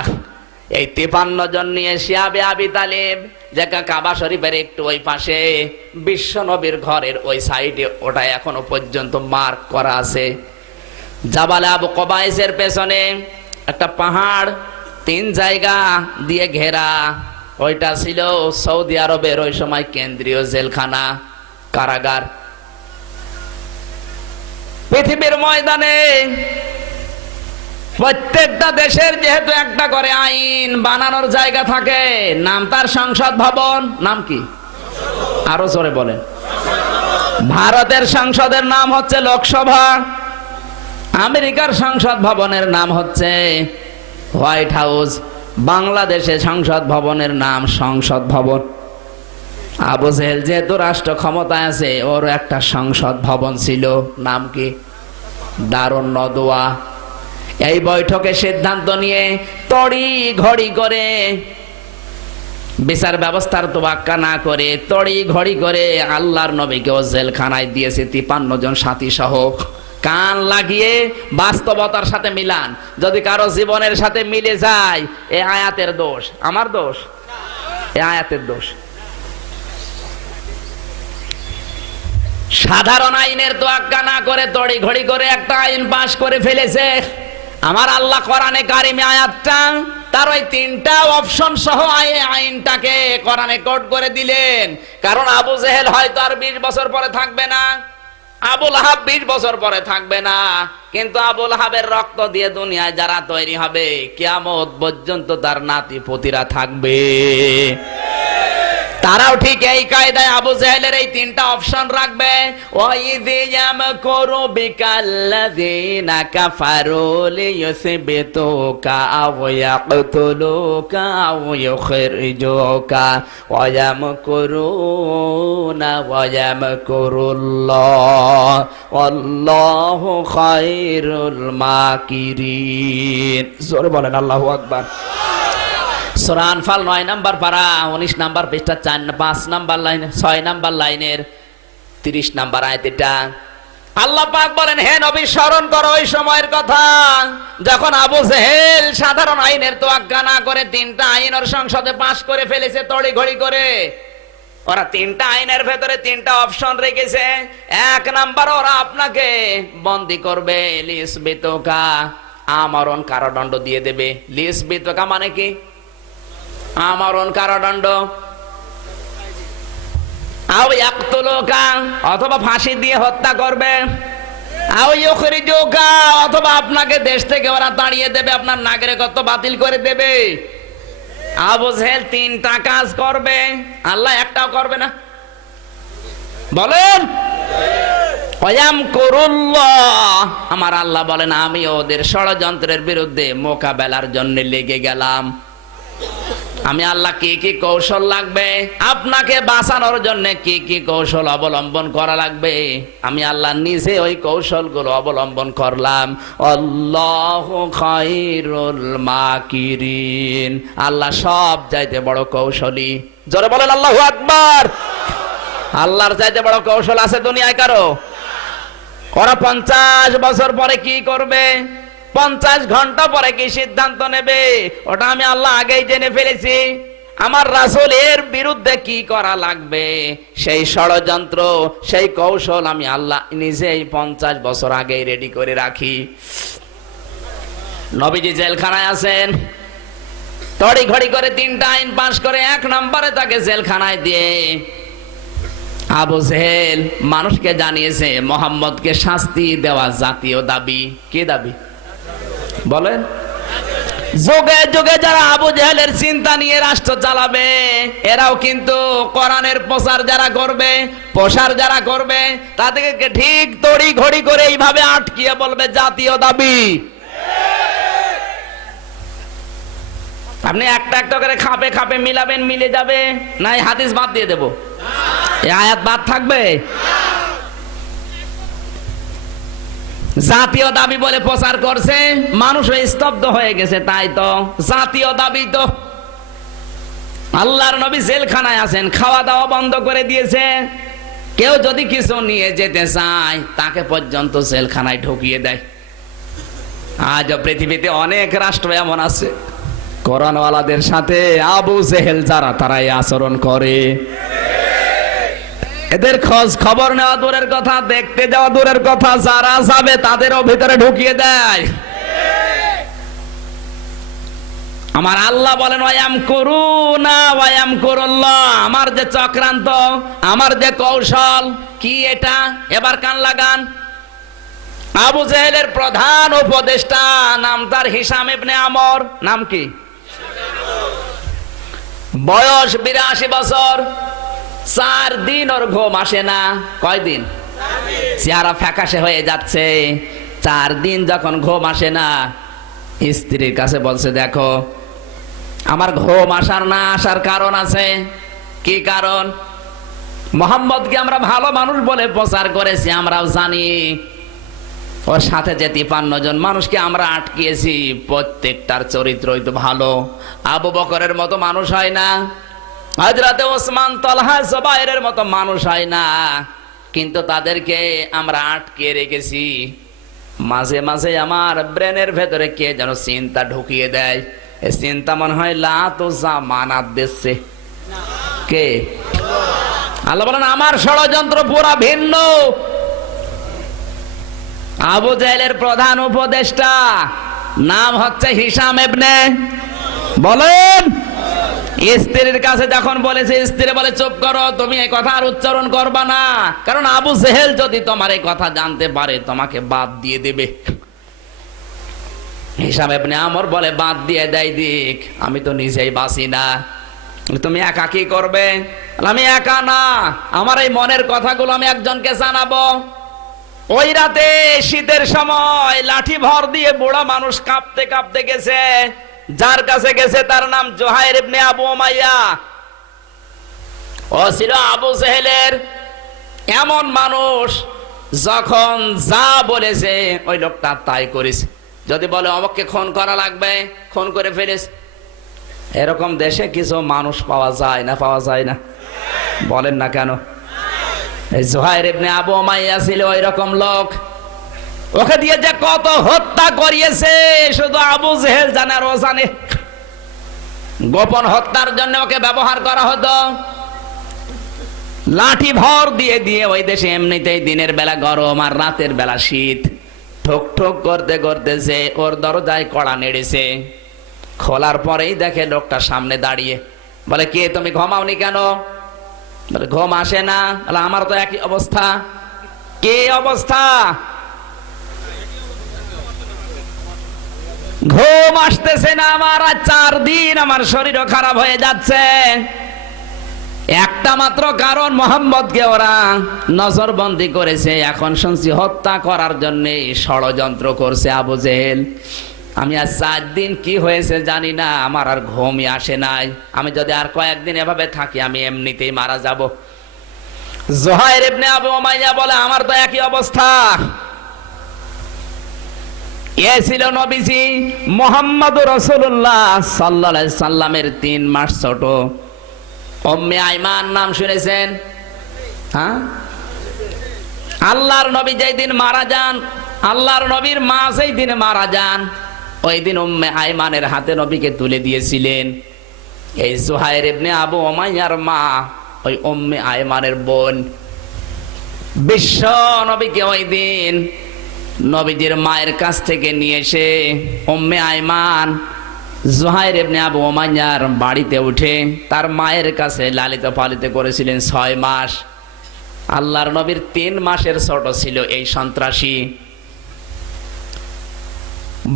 এই 53 জন নিয়ে শিয়াবে আবি তালিব, যে কাবা শরীফের একটু ওই পাশে বিশ্ব নবীর ঘরের ওই সাইডে, ওটা এখনো পর্যন্ত মার্ক করা আছে। জাবালে আবু কবাইসের পেছনে একটা পাহাড় 3 জায়গা দিয়ে ঘেরা, ওইটা ছিল সৌদি আরবের ওই সময় কেন্দ্রীয় জেলখানা, কারাগার। পৃথিবীর ময়দানে প্রত্যেকটা দেশের যেহেতু একটা করে আইন বানানোর জায়গা থাকে, নাম তার সংসদ ভবন। নাম কি? আরো জোরে বলেন। ভারতের সংসদের নাম হচ্ছে লোকসভা, আমেরিকার সংসদ ভবনের নাম হচ্ছে হোয়াইট হাউস, বাংলাদেশে সংসদ ভবনের নাম সংসদ ভবন। আবু জেহেল যেহেতু রাষ্ট্র ক্ষমতায় আছে, ওর একটা সংসদ ভবন ছিল, নাম কি? দারুন নদওয়া। এই বৈঠকে সিদ্ধান্ত নিয়ে তড়ি ঘড়ি করে, বিচার ব্যবস্থার তোয়াক্কা না করে তড়ি ঘড়ি করে আল্লাহর নবীকেও জেলখানায় দিয়েছে 53 জন সাথী সহ। কান লাগিয়ে বাস্তবতার সাথে মিলান। যদি কারো জীবনের সাথে মিলে যায়, এ আয়াতের দোষ, আমার দোষ, এ আয়াতের দোষ। সাধারণ আইনের তোয়াক্কা না করে তড়ি ঘড়ি করে একটা আইন পাশ করে ফেলেছে। আমার আল্লাহ কোরআনে কারিমে আয়াতটা তার ওই 3টা অপশন সহ আইনটাকে কোরআনে কোট করে দিলেন। কারণ আবু জেহেল হয়তো আর 20 বছর পরে থাকবে না, আবু লাহাব 20 বছর পরে থাকবে না, কিন্তু আবু লাহাবের রক্ত দিয়ে দুনিয়ায় যারা তৈরি হবে, কিয়ামত পর্যন্ত তার নাতি পুতিরা থাকবে। তারাও ঠিক এই কায়দায় আবু জেহেলের এই 3টা অপশন রাখবে। ওয়াইযি ইয়ামকুরু বিকাল্লাযিনা কাফারু লিয়ুসবিতুকা আও ইয়াকতুলুকা আও ইউখরিজুকা ওয়া ইয়ামকুরুনা ওয়া ইয়ামকুরুল্লাহ ওয়াল্লাহু খায়রুল মাকিরিন। জোরে বলেন আল্লাহু আকবার। সূরা আনফাল 9 নাম্বার পারা 19 নাম্বার পৃষ্ঠা 5 নাম্বার লাইন 6 নাম্বার লাইনের 30 নাম্বার আয়াত। এটা আল্লাহ পাক বলেন, হে নবী স্মরণ করো ওই সময়ের কথা যখন আবু জেহেল সাধারণ আইনের তোয়াক্কা না করে 3টা আইন ওর সংসদে পাশ করে ফেলেছে তড়ি ঘড়ি করে। ওরা 3টা আইনের ভেতরে 3টা অপশন রেখেছে। 1 নাম্বার, ওরা আপনাকে বন্দী করবে, লিসবিতুকা, আমরণ কারাদণ্ড দিয়ে দেবে। লিসবিতুকা মানে কি? আমরণ কারাদণ্ড। আও ইয়াকতুলুকা, অথবা ফাঁসি দিয়ে হত্যা করবে। আও ইউখরিজুকা, অথবা আপনাকে দেশ থেকে ওরা তাড়িয়ে দেবে, আপনার নাগরিকত্ব বাতিল করে দেবে। আবু জেহেল 3টা কাজ করবে, আল্লাহ একটাও করবে না। বলেন ওয়ায়ামকুরুল্লাহ, আমার আল্লাহ বলেন আমি ওদের ষড়যন্ত্রের বিরুদ্ধে মোকাবেলার জন্য লেগে গেলাম। আমি আল্লাহ কি কি কৌশল লাগবে, আপনাকে বাঁচানোর জন্য কি কি কৌশল অবলম্বন করা লাগবে, আমি আল্লাহ নিজে ওই কৌশলগুলো অবলম্বন করলাম। আল্লাহু খায়রুল মাকিরিন, আল্লাহ সব চাইতে বড় কৌশলী। জোরে বলেন আল্লাহু আকবার। আল্লাহর চাইতে বড় কৌশল আছে দুনিয়ায় কারো? ওরা 50 বছর পরে কি করবে, 50 ঘন্টা পরে কি সিদ্ধান্ত নেবে, ওটা আমি আল্লাহ আগেই জেনে ফেলেছি। আমার রাসূল এর বিরুদ্ধে কি করা লাগবে, সেই ষড়যন্ত্র, সেই কৌশল আমি আল্লাহ নিজেই 50 বছর আগেই রেডি করে রাখি। নবীজি জেলখানায় আছেন, তড়ি ঘড়ি করে 3টা আইন পাশ করে 1 নম্বরে তাকে জেলখানায় দিয়ে আবু জেহেল মানুষকে জানিয়েছে মুহাম্মদকে শাস্তি দেওয়া জাতীয় দাবি। কি দাবি বলেন? যুগে যুগে যারা আবু জেহেলের চিন্তা নিয়ে রাষ্ট্র চালাবে, এরাও কিন্তু কোরআনের প্রচার যারা করবে, প্রসার যারা করবে, তাদেরকে ঠিক তড়ি ঘড়ি করে এইভাবে আটকিয়ে বলবে জাতীয় দাবি। আপনি একটা একটা করে খাপে খাপে মিলাবেন, মিলে যাবে, নাই হাদিস বাদ দিয়ে দেব, এই আয়াত বাদ থাকবে। জাতীয় দাবি বলে প্রচার করছে, মানুষ স্তব্ধ হয়ে গেছে। তাই তো জাতীয় দাবি, তো আল্লাহর নবী জেলখানায় আছেন, খাওয়া দাওয়া বন্ধ করে দিয়েছে। কেউ যদি কিছু নিয়ে যেতে চায় তাকে পর্যন্ত জেলখানায় ঢুকিয়ে দেয়। আজ পৃথিবীতে অনেক রাষ্ট্র এমন আছে, কোরআনওয়ালাদের সাথে আবু জেহেল যারা, তারাই আচরণ করে। এদের খোঁজ খবর নেওয়া দূরের কথা, দেখতে যাওয়া দূরের কথা, যারা যাবে তাদেরও ভিতরে ঢুকিয়ে দেয়। আমার আল্লাহ বলেন ওয়ায়াম করুনা ওয়ায়াম করুল্লাহ, আমার যে চক্রান্ত, আমার যে কৌশল, কি এটা? এবার কান লাগান। আবু জেহেলের প্রধান উপদেষ্টা নাম তার হিশাম ইবনে আমর। নাম কি? বয়স 82 বছর। 4 দিন ওর ঘুম আসে না। কয়দিন? চেহারা ফ্যাকাশে হয়ে যাচ্ছে। 4 দিন যখন ঘুম আসে না, স্ত্রীর কাছে বলছে, দেখো আমার ঘুম আসার না আসার কারণ আছে। কি কারণ? মোহাম্মদকে আমরা ভালো মানুষ বলে প্রচার করেছি, আমরাও জানি। ওর সাথে যে 53 জন মানুষকে আমরা আটকিয়েছি, প্রত্যেকটার চরিত্রই তো ভালো। আবু বকরের মতো মানুষ হয় না, হযরতে ওসমান, তালহা, জুবাইরের মতো মানুষ হয় না, কিন্তু তাদেরকে আমরা আটকে রেখেছি। মাঝে মাঝে আমার ব্রেনের ভেতরে কে যেন চিন্তা ঢুকিয়ে দেয়। এই চিন্তা মনে হয় লা তো জামানাত দিচ্ছে। কে? আল্লাহ বলেন আমার ষড়যন্ত্র পুরা ভিন্ন। আবু জেহেলের প্রধান উপদেষ্টা নাম হচ্ছে হিশাম ইবনে, বলেন। স্ত্রীর কাছে যখন বলেছে, স্ত্রী বলে চুপ করো, তুমি এই কথা আর উচ্চারণ করবা না, কারণ আবু জেহেল যদি তোমার এই কথা জানতে পারে তোমাকে বাদ দিয়ে দেবে। হিশাম ইবনে আমর বলে বাদ দিয়ে দেয় দিক, আমি তো নিজেই বাঁচি না, তুমি একা কি করবে? আমি একা না, আমার এই মনের কথাগুলো আমি একজনকে জানাবো। ওই রাতে শীতের সময় লাঠি ভর দিয়ে বুড়া মানুষ কাঁপতে কাঁপতে গেছে, যার কাছে গেছে তার নাম জুহাইর ইবনে আবু উমাইয়া। ও ছিল আবু জেহেলের এমন মানুষ, যখন যা বলেছে ওই লোকটা তাই করেছে। যদি বলে আমাকে খুন করা লাগবে, খুন করে ফেলিস। এরকম দেশে কিছু মানুষ পাওয়া যায় না, পাওয়া যায় না? বলেন না কেন? এই জুহাইর ইবনে আবু উমাইয়া ছিল ওই রকম লোক। ওকে দিয়ে যে কত হত্যা করিয়েছে শুধু আবু জেহেল জানে আর ও জানে। গোপন হত্যার জন্য ওকে ব্যবহার করা হতো। লাঠি ভর দিয়ে দিয়ে ওই দেশে এমনিতেই দিনের বেলা গরম আর রাতের বেলা শীত, ঠোক ঠোক করতে করতেছে, ওর দরজায় কড়া নেড়েছে। খোলার পরেই দেখে লোকটা সামনে দাঁড়িয়ে। বলে কে তুমি, ঘুমাওনি কেন? বলে ঘুম আসে না। বলে আমার তো একই অবস্থা। কে অবস্থা? ঘুম আসতেছে না আমার, আর 4 দিন আমার শরীরও খারাপ হয়ে যাচ্ছে। একটা মাত্র কারণ, মোহাম্মদকে ওরা নজরবন্দি করেছে, এখন শুনছি হত্যা করার জন্য ষড়যন্ত্র করছে আবু জেহেল। আমি আর 4 দিন কি হয়েছে জানি না, আমার আর ঘুমই আসে নাই। আমি যদি আর কয়েকদিন এভাবে থাকি আমি এমনিতেই মারা যাব। জুহাইর ইবনে আবু উমাইয়া বলে আমার তো একই অবস্থা। এ ছিল নবীজি মুহাম্মদুর রাসূলুল্লাহ সাল্লাল্লাহু আলাইহি সাল্লামের 3 মাস ছোট উম্মে আইমান। নাম শুনেছেন? হ্যাঁ, আল্লাহর নবী যেই দিন মারা যান, আল্লাহর নবীর মা যেই দিন মারা যান, ওই দিন উম্মে আইমানের হাতে নবীকে তুলে দিয়েছিলেন। এই জুহাইর ইবনে আবু উমাইয়ার মা ওই উম্মে আইমানের বোন। বিশ্ব নবীকে ওই দিন নবীজির মায়ের কাছ থেকে নিয়ে এসে উম্মে আইমান জুহাইর ইবনে আবু উমাইয়ার বাড়িতে উঠে তার মায়ের কাছে লালিত পালিত করেছিলেন 6 মাস। আল্লাহর নবীর 3 মাসের ছোট ছিল এই সন্ত্রাসী।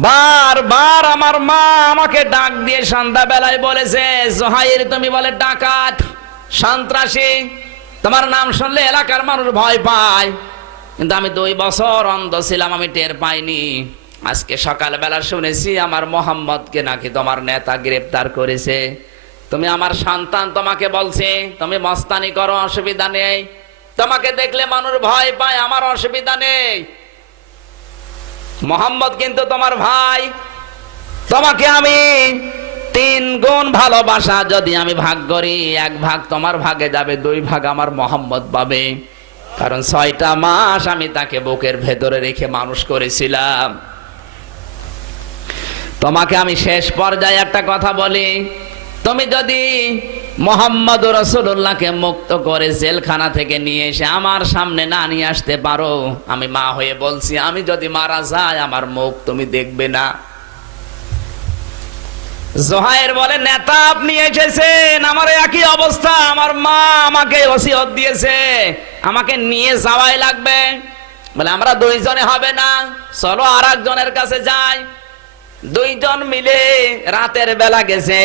বারবার আমার মা আমাকে ডাক দিয়ে সন্ধ্যাবেলায় বলেছে, জুহাইর তুমি বলে ডাকাত, সন্ত্রাসী, তোমার নাম শুনলে এলাকার মানুষ ভয় পায়। কিন্তু আমি 2 বছর অন্ধ ছিলাম, আমি টের পাইনি। আজকে সকালবেলা শুনেছি আমার মোহাম্মদকে নাকি তোমার নেতা গ্রেফতার করেছে। তুমি আমার সন্তান, তোমাকে বলছে তুমি মস্তানি করো, অসুবিধা নেই, তোমাকে দেখলে মানুষ ভয় পায়, আমার অসুবিধা নেই। মোহাম্মদ কিন্তু তোমার ভাই, তোমাকে আমি 3 গুণ ভালোবাসা যদি আমি ভাগ করি, 1 ভাগ তোমার ভাগে যাবে, 2 ভাগ আমার মোহাম্মদ পাবে। কারণ 6টা মাস আমি তাকে বুকের ভেতরে রেখে মানুষ করেছিলাম। তোমাকে আমি শেষ পর্যায়ে একটা কথা বলি, তুমি যদি মোহাম্মদ রাসূলুল্লাহকে মুক্ত করে জেলখানা থেকে নিয়ে এসে আমার সামনে না নিয়ে আসতে পারো, আমি মা হয়ে বলছি, আমি যদি মারা যাই আমার মুখ তুমি দেখবে না। জোহায়ের বলে, নেতা আপনি এসেছেন, আমার একই অবস্থা, আমার মা আমাকে ওসিয়ত দিয়েছে আমাকে নিয়ে যাওয়াই লাগবে। বলে আমরা দুইজনে হবে না, চলো আর একজনের কাছে যাই। দুইজন মিলে রাতের বেলা গেছে।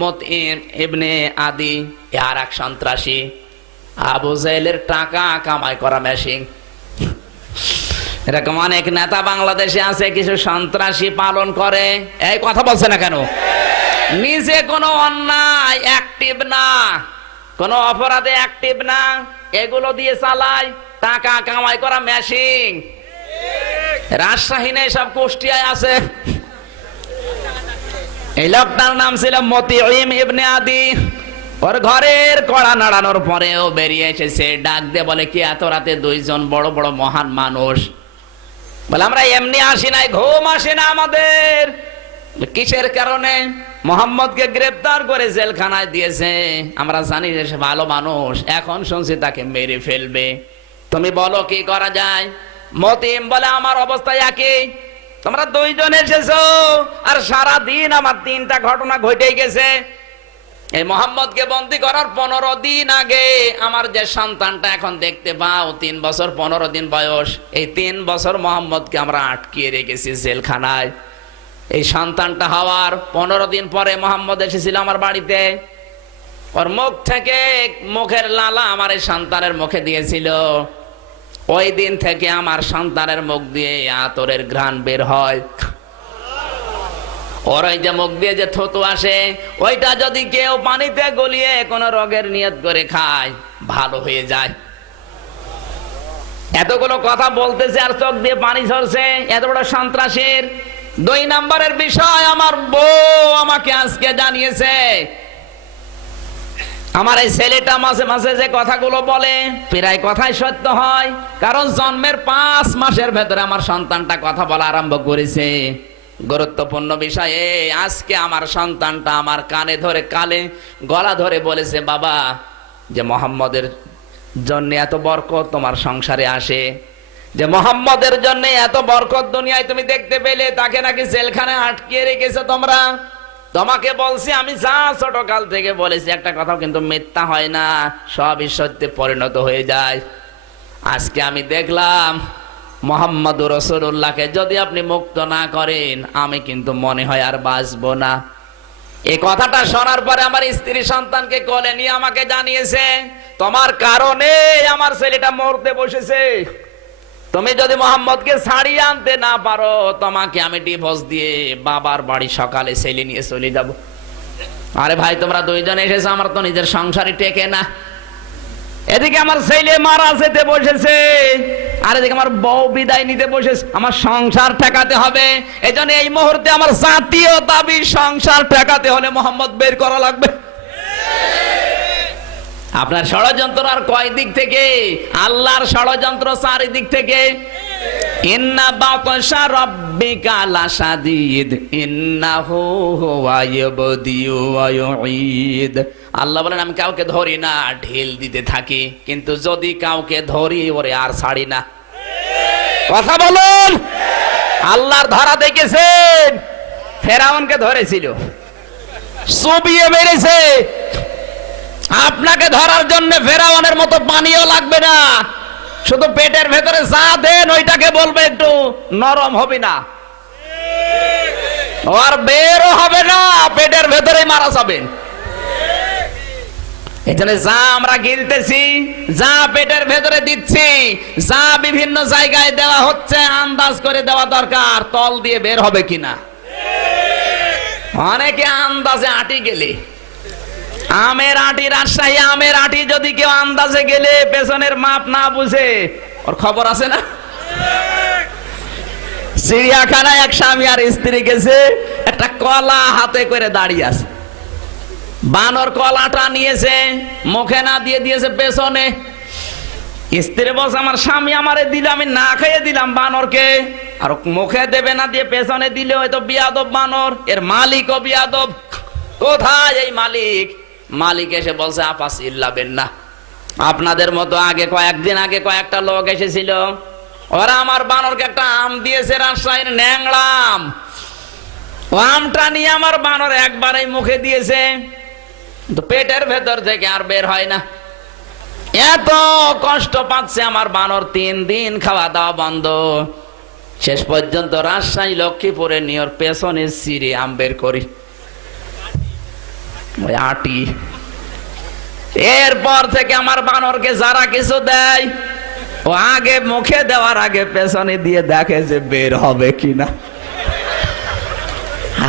মতঈম ইবনে আদি আর এক সন্ত্রাসী, আবু জাহেলের টাকা কামাই করা মেশিন। এরকম অনেক নেতা বাংলাদেশে আছে, কিছু সন্ত্রাসী পালন করে। এই কথা বলছে না কেন? নিজে কোনো অন্যায় অ্যাক্টিভ না, কোনো অপরাধে অ্যাক্টিভ না, এগুলো দিয়ে চালায় টাকা কামাই করা মেশিন। রাজশাহী নেই, সব কুষ্টিয়ায় আছে। এই লোকটার নাম ছিল মতঈম ইবনে আদি। ওর ঘরের কড়া নাড়ানোর পরেও বেরিয়ে এসেছে, ডাক দিয়ে বলে, কি এত রাতে দুইজন বড় বড় মহান মানুষ? বলে আমরা এমনি আসি নাই, ঘুম আসে না আমাদের। কিসের কারণে? মোহাম্মদকে গ্রেফতার করে জেলখানায় দিয়েছে, আমরা জানি যে সে ভালো মানুষ, এখন শুনছি তাকে মেরে ফেলবে। তুমি বলো কি করা যায়? মতঈম বলে, আমার অবস্থা একই, তোমরা দুইজন এসেছো আর সারা দিন আমার তিনটা ঘটনা ঘটে গেছে। এই মোহাম্মদকে বন্দী করার 15 দিন আগে আমার যে সন্তানটা এখন দেখতে পাও, 3 বছর 15 দিন বয়স, এই 3 বছর মোহাম্মদকে আমরা আটকিয়ে রেখেছি জেলখানায়। এই সন্তানটা হওয়ার 15 দিন পরে মোহাম্মদ এসেছিল আমার বাড়িতে। ওর মুখ থেকে মুখের লালা আমার এই সন্তানের মুখে দিয়েছিল। ওই দিন থেকে আমার সন্তানের মুখ দিয়ে আতরের ঘ্রাণ বের হয়। ওর ওই যে মুখ দিয়ে যে থুতু আসে, ওইটা যদি কেউ পানিতে গলিয়ে কোন রোগের নিয়ত করে খায়, ভালো হয়ে যায়। এতগুলো কথা বলতেছে আর চোখ দিয়ে পানি ঝরছে, এত বড় সন্ত্রাসীর। 2 নম্বরের বিষয়, আমার বউ আমাকে আজকে জানিয়েছে, আমার এই ছেলেটা মাঝে মাঝে যে কথাগুলো বলে প্রায় কথাই সত্য হয়, কারণ জন্মের 5 মাসের ভেতরে আমার সন্তানটা কথা বলা আরম্ভ করেছে। গুরুত্বপূর্ণ বিষয়ে আজকে আমার সন্তানটা আমার কানে ধরে গলা ধরে বলেছে, বাবা, যে মোহাম্মদের জন্য এত বরকত তোমার সংসারে আসে, যে মোহাম্মদের জন্য এত বরকত দুনিয়ায় তুমি দেখতে পেলে, তাকে নাকি জেলখানায় আটকিয়ে রেখেছো তোমরা। তোমাকে বলছি, আমি যা ছোটকাল থেকে বলেছি একটা কথাও কিন্তু মিথ্যা হয় না, সবই সত্যে পরিণত হয়ে যায়। আজকে আমি দেখলাম মুহাম্মদুর রাসূলুল্লাহকে যদি আপনি মুক্ত না করেন, আমি কিন্তু মনে হয় আর বাঁচবো না। এই কথাটা শোনার পরে আমার স্ত্রী সন্তানকে কোলে নিয়ে আমাকে জানিয়েছে, তোমার কারণে আমার ছেলেটা মরতে বসেছে। তুমি যদি মোহাম্মদকে ছাড়িয়ে আনতে না পারো, তোমাকে আমি ডিভোর্স দিয়ে বাবার বাড়ি সকালে ছেলে নিয়ে চলে যাব। আরে ভাই, তোমরা দুইজন এসেছো, আমার তো নিজের সংসারই টেকে না। এদিকে আমার ছেলে মারা যেতে বসেছে, আর এদিকে আমার বউ বিদায় নিতে বসেছে, আমার সংসার ঠেকাতে হবে। এজন্য এই মুহূর্তে আমার জাতীয় দাবি, সংসার ঠেকাতে হলে মোহাম্মদ বের করা লাগবে। আপনার ষড়যন্ত্র আর কয় দিক থেকে? আল্লাহর ষড়যন্ত্র চারিদিক থেকে। ইন্না বাতশা রাব্বিকা লাশাদীদ ইন্নাহু হুয়া ইয়াবদিউ ওয়া ইউঈদ। আল্লাহ বলেন, আমি কাউকে ধরি না, ঢিল দিতে থাকি, কিন্তু যদি কাউকে ধরি ওরে আর ছাড়ি না। কথা বলুন। আল্লাহর ধরা দেখেছেন? ফেরাউনকে ধরেছিল, চুবিয়ে মেরেছে। আপনাকে ধরার জন্য ফেরাউনের মতো পানিও লাগবে না, শুধু পেটের ভেতরে যা দেন ওইটাকে বলবে একটু নরম হবে না, আর বেরও হবে না, পেটের ভেতরে মারা যাবেন। এখানে যা আমরা গিলতেছি, যা পেটের ভেতরে দিচ্ছি, যা বিভিন্ন জায়গায় দেওয়া হচ্ছে, আন্দাজ করে দেওয়া দরকার তল দিয়ে বের হবে কিনা। অনেকে আন্দাজে আটি গেলে, আমের আটি, রাজশাহী আমের আটি যদি কেউ আন্দাজে গেলে পেছনের মাপ না বুঝে, ওর খবর আছে না? চিড়িয়াখানায় এক স্বামী আর স্ত্রী গেছে, একটা কলা হাতে করে দাঁড়িয়ে আছে। বানর কলাটা নিয়েছে, মুখে না দিয়ে দিয়েছে পেছনে। স্ত্রী বলছে, আমার স্বামী আমারে দিলে, আমি না খেয়ে দিলাম বানরকে, আর মুখে দেবে না দিয়ে পেছনে দিলে হয়তো বিয়াদব বানর, এর মালিকও বিয়াদব। কোথায় এই মালিক? মালিক এসে বলছে আপা চিল্লাবেন না, আপনাদের মতো আগে কয়েকদিন আগে কয়েকটা লোক এসেছিল, ওরা আমার বানরকে একটা আম দিয়েছে, রাজশাহীর ন্যাংরা আম। ও আমটা নিয়ে আমার বানর একবারেই মুখে দিয়েছে, তো পেটের ভেতর থেকে আর বের হয় না। এত কষ্ট পাচ্ছে আমার বানর, 3 দিন খাওয়া দাওয়া বন্ধ। শেষ পর্যন্ত রাজশাহী লক্ষ্মীপুরে নিয়ে ওর পেছনে সিঁড়ে আম বের করি, ওই আটি। এরপর থেকে আমার বানরকে যারা কিছু দেয়, ও আগে মুখে দেওয়ার আগে পেছনে দিয়ে দেখে যে বের হবে কিনা।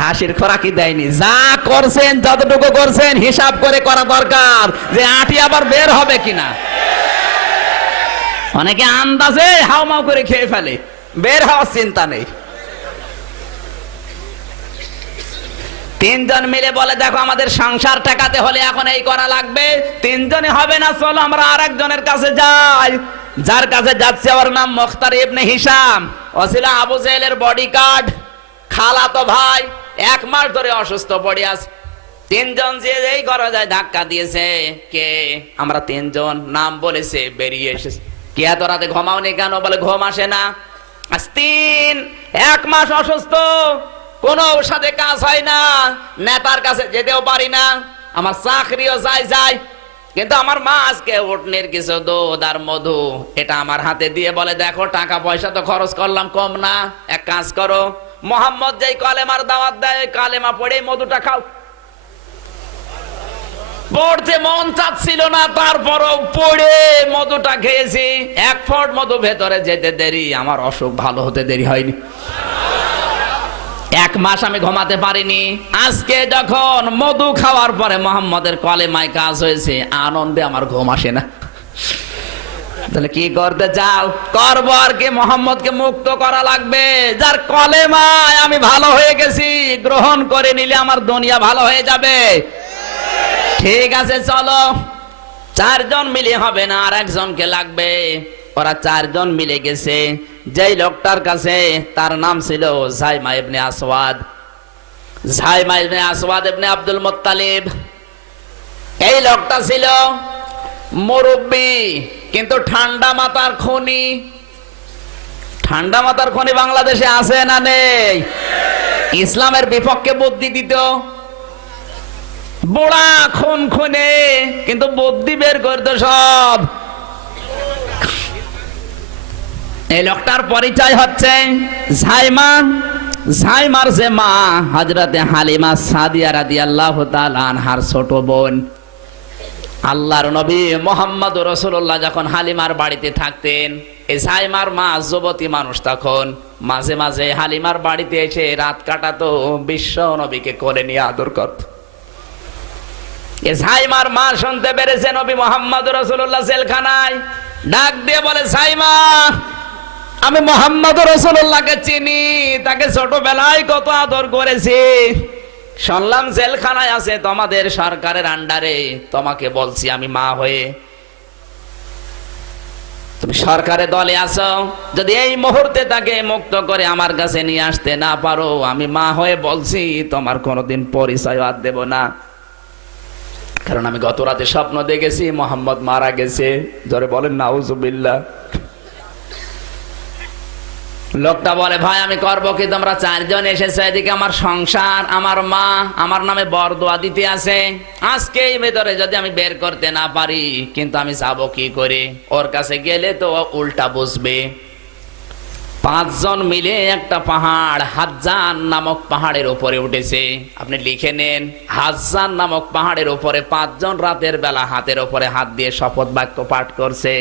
হাসির খোরাকি দেয়নি। যা করছেন, যতটুকু করছেন হিসাব করে করা দরকার, যে আটি আবার বের হবে কিনা। অনেকে আন্দাজে হাউমাউ করে খেয়ে ফেলে, বের হওয়ার চিন্তা নেই। 3 জন মিলে বলে দেখো আমাদের সংসার টেকাতে হলে এখন এই করা লাগবে। 3 জনে হবে না, চলো আমরা আরেকজনের কাছে যাই। যার কাছে যাচ্ছে ওর নাম মুখতার ইবনে হিশাম, ও ছিল আবু জেহেলের বডিগার্ড, খালাতো ভাই। 1 মাস ধরে অসুস্থ পড়ে আছে। 3 জন যে এই ঘরে যায় ধাক্কা দিয়েছে। কে? আমরা 3 জন, নাম বলেছে, বেরিয়ে এসেছে। কে এত রাতে ঘুমাওনি কেন? বলে ঘুম আসে না। আজ 1 মাস অসুস্থ, কোন ঔষধে কাজ হয় না, নেতার কাছে যেতেও পারি না, আমার চাকরিও যায়। কিন্তু আমার মা আজকে উটনির কিছু দুধ আর মধু এটা আমার হাতে দিয়ে বলে দেখো টাকা পয়সা তো খরচ করলাম কম না, এক কাজ করো, মোহাম্মদ যেই কালেমার দাওয়াত দেয় কালেমা পড়ে মধুটা খাও। পড়তে মন চাচ্ছিল না, তারপরও পড়ে মধুটা খেয়েছি। 1 ফোঁট মধু ভেতরে যেতে দেরি, আমার অসুখ ভালো হতে দেরি হয়নি। 1 মাস আমি ঘুমাতে পারিনি। আজকে যখন মধু খাওয়ার পরে মোহাম্মদের কলেমায় কাজ হয়েছে, আনন্দে আমার ঘুম আসে না। তাহলে কি করতে চাও? করবো আর কি, মোহাম্মদকে মুক্ত করা লাগবে। যার কলেমায় আমি ভালো হয়ে গেছি, গ্রহণ করে নিলে আমার দুনিয়া ভালো হয়ে যাবে। ঠিক আছে চলো, 4 জন মিলে হবে না, আর একজনকে লাগবে। ওরা 4 জন মিলে গেছে। যেই লোকটার কাছে, তার নাম ছিল জাইমা ইবনে আসওয়াদ। জাইমা ইবনে আসওয়াদ ইবনে আব্দুল মুত্তালিব। এই লোকটা ছিল মুরব্বি, কিন্তু ঠান্ডা মাথার খনি। ঠান্ডা মাথার খনি বাংলাদেশে আছে না নেই? ইসলামের বিপক্ষে বুদ্ধি দিত, বুড়া খুনে, কিন্তু বুদ্ধি বের করতো সব। এই লোকটার পরিচয় হচ্ছে জাইমা। জাইমার যে মা হযরতে হালিমা সাদিয়া রাদিয়াল্লাহু তাআলা আনহার ছোট বোন। আল্লাহর নবী মুহাম্মদ রাসূলুল্লাহ যখন হালিমার বাড়িতে থাকতেন, এই জাইমার মা যুবতী মানুষ, তখন মাঝে মাঝে হালিমার বাড়িতে এসে রাত কাটাতো, বিশ্ব নবীকে কোলে নিয়ে আদর করত। এই জাইমার মা শুনতে পেরেছে নবী মুহাম্মদ রাসূলুল্লাহ জেলখানায়, ডাক দিয়ে বলে জাইমা, আমি মুহাম্মদ রাসূলুল্লাহকে চিনি, তাকে ছোটবেলায় কত আদর করেছি। শুনলাম জেলখানায় আছে তোমাদের সরকারের আন্ডারে, তোমাকে বলছি আমি মা হয়ে, তুমি সরকারের দলে আছো, যদি এই মুহূর্তে তাকে মুক্ত করে আমার কাছে নিয়ে আসতে না পারো, আমি মা হয়ে বলছি তোমার কোনোদিন পরিচয় আর দেব না। কারণ আমি গত রাতে স্বপ্ন দেখেছি মুহাম্মদ মারা গেছে। ধরে বলেন নাউজুবিল্লাহ। লোকটা বলে ভাই আমি করবো কি, তোমরা 4 জন এসেছো, এদিকে আমার সংসার, আমার মা আমার নামে বরদোয়া দিতে আছে। আজকে এই ভেতরে যদি আমি বের করতে না পারি, কিন্তু আমি যাবো কি করে? ওর কাছে গেলে তো উল্টা বুঝবে। 5 জন মিলে একটা পাহাড়, হাজ্জান নামক পাহাড়ের উপরে উঠেছে। আপনি লিখে নেন, হাজ্জান নামক পাহাড়ের উপরে 5 জন রাতের বেলা হাতের উপরে হাত দিয়ে শপথ বাক্য পাঠ করছে।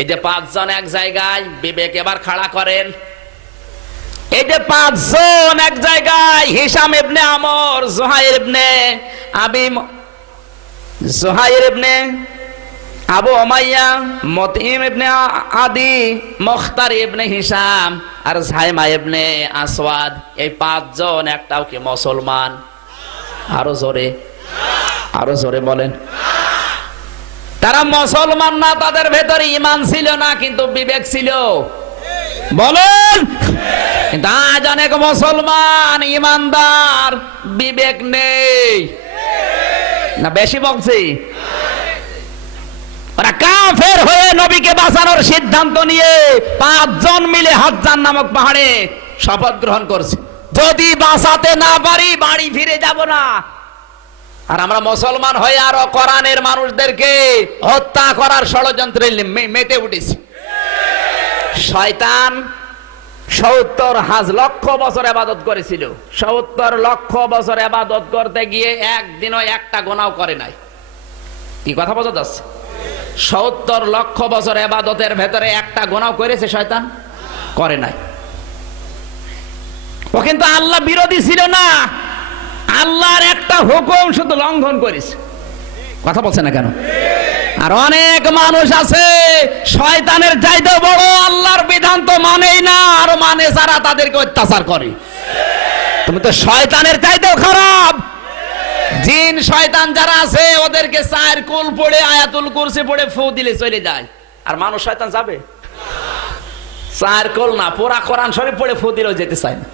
এই যে 5 জন এক জায়গায়, বিবেক এবার খাড়া করেন। এই যে 5 জন এক জায়গায়, হিশাম ইবনে আমর, জুহাইর ইবনে আবু উমাইয়া, মুতঈম ইবনে আদি, মুখতার ইবনে হিশাম আর জাইমা ইবনে আসওয়াদ, এই 5 জন একটাও কি মুসলমান? আরো জোরে বলেন। তারা মুসলমান না, তাদের ভেতরে ঈমান ছিল না, কিন্তু বিবেক ছিল। বলেন, কিন্তু আজ অনেক মুসলমান ইমানদার, বিবেক নেই। না বেশি বলছি? ওরা কাফের হয়ে নবীকে বাঁচানোর সিদ্ধান্ত নিয়ে 5 জন মিলে হাজ্জান নামক পাহাড়ে শপথ গ্রহণ করছে, যদি বাঁচাতে না পারি বাড়ি ফিরে যাব না। আর আমরা মুসলমান হয়ে আরো কোরআনের মানুষদেরকে হত্যা করার ষড়যন্ত্রে মেতে উঠেছি। শয়তান 70 লক্ষ বছর ইবাদত করেছিল। 70 লক্ষ বছর ইবাদত করতে গিয়ে একদিনও একটা গুনাহ করে নাই। কি কথা বোঝা যাচ্ছে? 70 লক্ষ বছর ইবাদতের ভেতরে একটা গুনাহ করেছে শয়তান? করে নাই। ও কিন্তু আল্লাহ বিরোধী ছিল না, আল্লাহর একটা হুকুম শুধু লঙ্ঘন করেছে। কথা বলছে না কেন? আর অনেক মানুষ আছে শয়তানের চাইতে বড়, আল্লাহর বিধান তো মানেই না, আর মানে যারা তাদেরকে অত্যাচার করে। তুমি তো শয়তানের চাইতেও খারাপ। জিন শয়তান যারা আছে ওদেরকে 4 কুল পড়ে আয়াতুল কুরসি পড়ে ফু দিলে চলে যায়, আর মানুষ শয়তান যাবে? 4 কুল না, পুরা কোরআন শরীফ পড়ে ফু দিলেও যেতে চায় না।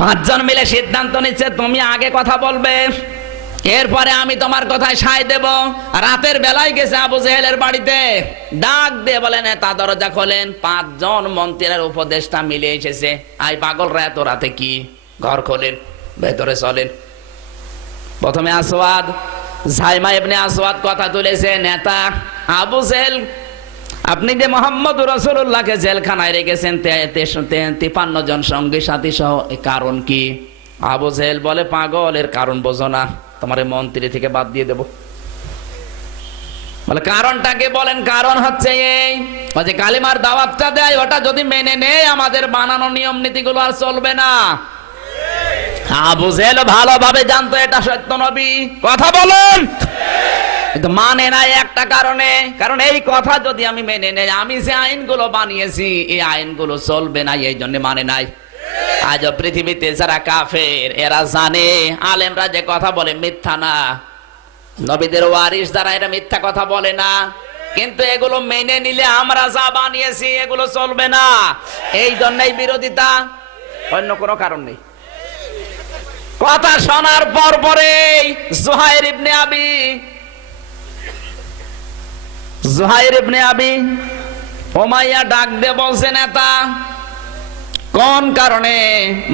5 জন মিলে সিদ্ধান্ত নিচ্ছে তুমি আগে কথা বলবে, এরপরে আমি তোমার কথায় সায় দেব। রাতের বেলায় গেছে আবু জেহেলের বাড়িতে, ডাক দিয়ে বলেন তা দরজা খোলেন। 5 জন মন্ত্রীর উপদেষ্টা মিলে এসেছে। আই পাগল রা এত রাতে কি, ঘর খোলেন, ভেতরে চলেন। প্রথমে আসওয়াদ, জাইমা ইবনে আসওয়াদ কথা তুলেছে, নেতা আবু জেহেল, আপনি যে মোহাম্মদ রাসূলুল্লাহকে জেলখানায় রেখেছেন 53 জন সঙ্গী সাথী সহ, কারণ কি? আবু জেহেল বলে পাগল, এর কারণ বোঝো না, তোমার মন্ত্রী থেকে বাদ দিয়ে দেব। বলে কারণটাকে বলেন। কারণ হচ্ছে এই, যে কালিমার দাওয়াতটা দেয় ওটা যদি মেনে নেয় আমাদের বানানো নিয়ম নীতিগুলো আর চলবে না। আবু জেহেল ভালোভাবে জানতো এটা সত্য নবী। কথা বলুন। কিন্তু মানে নাই একটা কারণে, কারণ এই কথা যদি আমি মেনে নেই, আমি যে আইনগুলো বানিয়েছি এই আইনগুলো চলবে না, এই জন্য মানে নাই। আজ পৃথিবীতে যারা কাফের এরা জানে আলেমরা যে কথা বলে মিথ্যা না, নবীদের ওয়ারিস যারা এটা মিথ্যা কথা বলে না, কিন্তু এগুলো মেনে নিলে আমরা যা বানিয়েছি এগুলো চলবে না, এই জন্যই বিরোধিতা, অন্য কোনো কারণ নেই। কথা শোনার পর পরেই জুহাইর ইবনে আবি উমাইয়া ডাক দিয়ে বলছে নেতা কোন কারণে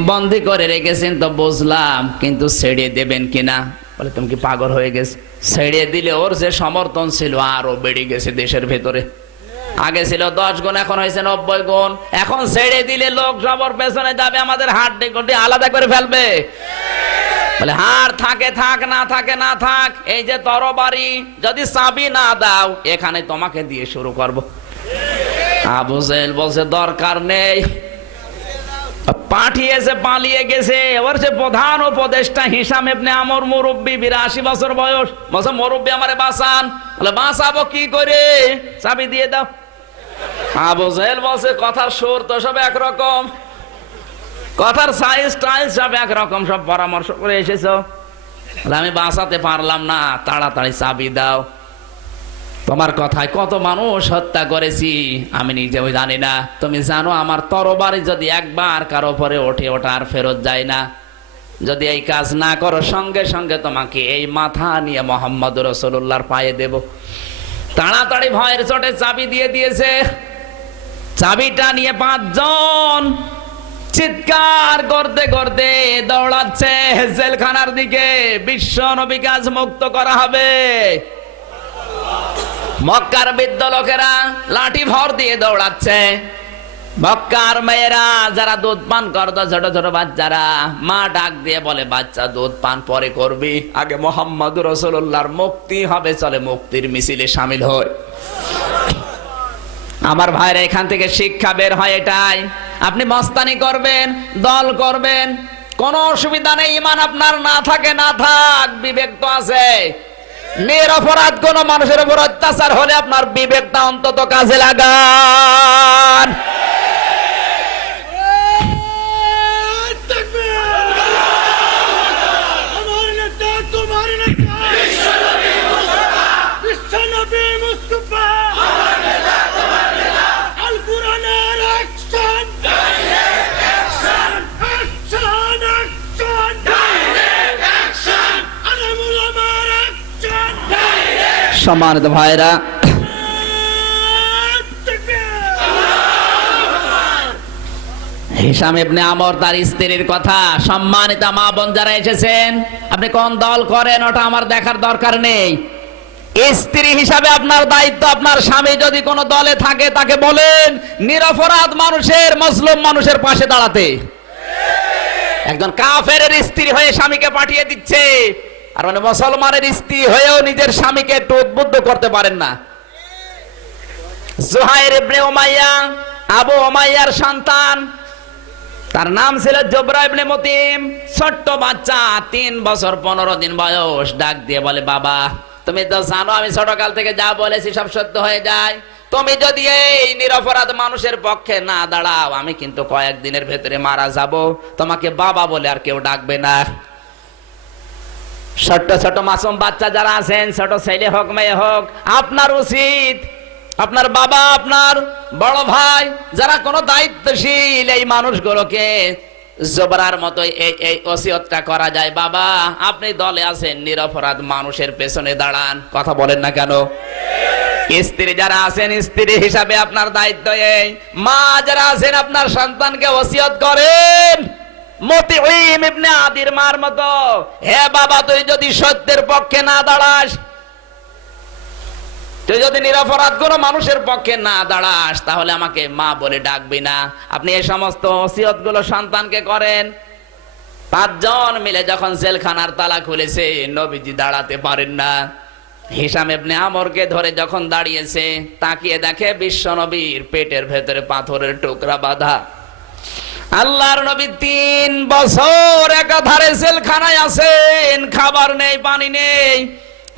বন্দী করে রেখেছেন তো বুঝলাম, কিন্তু ছেড়ে দেবেন কিনা? বলে তুমি কি পাগল হয়ে গেছে? ছেড়ে দিলে ওর যে সমর্থন ছিল আরো বেড়ে গেছে দেশের ভেতরে। আগে ছিল 10 গুণ, এখন হয়েছে 90 গুণ। এখন ছেড়ে দিলে লোক সবার পেছনে যাবে, আমাদের হাড় গোটি আলাদা করে ফেলবে। বলে হাড় থাকে থাক, না থাকে না থাক, এই যে তরবারি যদি চাবি না দাও এখানে তোমাকে দিয়ে শুরু করব। আবু জেহেল বলছে দরকার নেই, পাঠিয়েছে, পালিয়ে গেছে। এবার সে প্রধান উপদেষ্টা হিশাম ইবনে আমর, মুরব্বী, 82 বছর বয়স, বলছে মুরব্বী আমারে বাঁচান। বলে বাঁচাবো কি করে? চাবি দিয়ে দাও। আবু জেহেল বলছে কথার সুর তো সব একরকম, কথার সাইজ স্টাইল সব একরকম, সব পরামর্শ করে এসেছো। আমি বাঁচাতে পারলাম না, তাড়াতাড়ি চাবি দাও। তোমার কথায় কত মানুষ হত্যা করেছি আমি নিজেও জানি না। তুমি জানো আমার তরবারি যদি একবার কারো উপরে ওঠে ওটা আর ফেরত যায় না। যদি এই কাজ না করো সঙ্গে সঙ্গে তোমাকে এই মাথা নিয়ে মোহাম্মদ রাসূলুল্লাহর পায়ে দেব। তাড়াতাড়ি ভয়ের চোটে চাবি দিয়ে দিয়েছে। চাবিটা নিয়ে 5 জন চিৎকার করতে করতে দৌড়াচ্ছে জেলখানার দিকে। বিশ্ব নবীকে আজ মুক্ত করা হবে। মক্কার বৃদ্ধ লোকেরা লাঠি ভর দিয়ে দৌড়াচ্ছে। মক্কার মেয়েরা যারা দুধ পান করত, ছোট ছোট বাচ্চারা, মা ডাক দিয়ে বলে বাচ্চা দুধ পান পরে করবি, আগে মোহাম্মদ রাসূলুল্লাহর মুক্তি হবে, চলে মুক্তির মিছিলে শামিল হয়। আমার ভাইরা এখান থেকে শিক্ষা বের হয় এটাই, আপনি মস্তানি করবেন, দল করবেন, কোনো অসুবিধা নেই। ঈমান আপনার না থাকে না থাক, বিবেক তো আছে। নিরপরাধ কোন মানুষের উপর অত্যাচার হলে আপনার বিবেকটা অন্তত কাজে লাগান। সম্মানিত ভাইরা, হিশাম ইবনে আমর তার স্ত্রীর কথা, সম্মানিত মা বোন যারা এসেছেন, আপনি কোন দল করেন ওটা আমার দেখার দরকার নেই। স্ত্রী হিসাবে আপনার দায়িত্ব, আপনার স্বামী যদি কোনো দলে থাকে তাকে বলেন নিরপরাধ মানুষের, মজলুম মানুষের পাশে দাঁড়াতে। একজন কাফেরের স্ত্রী হয়ে স্বামীকে পাঠিয়ে দিচ্ছে, আর মানে মুসলমানের স্ত্রী হয়েও নিজের স্বামীকে একটু উদ্বুদ্ধ করতে পারেন না। জুহাইর ইবনে উমাইয়া আবু উমাইয়ার সন্তান, তার নাম ছিল জবরা ইবনে মুতিম। ছোট্ট বাচ্চা, 3 বছর 15 দিন বয়স, ডাক দিয়ে বলে, বাবা তুমি তো জানো আমি ছোটকাল থেকে যা বলেছি সব সত্য হয়ে যায়। তুমি যদি এই নিরপরাধ মানুষের পক্ষে না দাঁড়াও, আমি কিন্তু কয়েকদিনের ভেতরে মারা যাব। তোমাকে বাবা বলে আর কেউ ডাকবে না। ছোট্ট ছোট মাসুম বাচ্চা যারা আছেন, ছোট ছেলে হোক মেয়ে হোক, আপনার উচিত আপনার বাবা, আপনার বড় ভাই, যারা কোনো দায়িত্বশীল, এই মানুষগুলোকে জবরার মতো এই ওসিয়তটা করা যায়, বাবা আপনি দলে আছেন, নিরপরাধ মানুষের পেছনে দাঁড়ান। কথা বলেন না কেন? স্ত্রী যারা আছেন, স্ত্রী হিসাবে আপনার দায়িত্ব এই। মা যারা আছেন, আপনার সন্তানকে ওসিয়ত করেন মুতিঈম ইবনে আদির মার মতো, হে বাবা তুই যদি সত্যের পক্ষে না দাঁড়াস, তুই যদি নিরপরাধ কোনো মানুষের পক্ষে না দাঁড়াস, তাহলে আমাকে মা বলে ডাকবি না। আপনি এই সমস্ত ওসিয়ত গুলো সন্তানকে করেন। 5 জন মিলে যখন জেলখানার তালা খুলেছে, নবীজি দাঁড়াতে পারেন না। হিশাম ইবনে আমরকে ধরে যখন দাঁড়িয়েছে, তাকিয়ে দেখে বিশ্ব নবীর পেটের ভেতরে পাথরের টুকরা বাঁধা। আল্লাহর নবী 3 বছর একাধারে জেলখানায় আছেন, খাবার নেই, পানি নেই,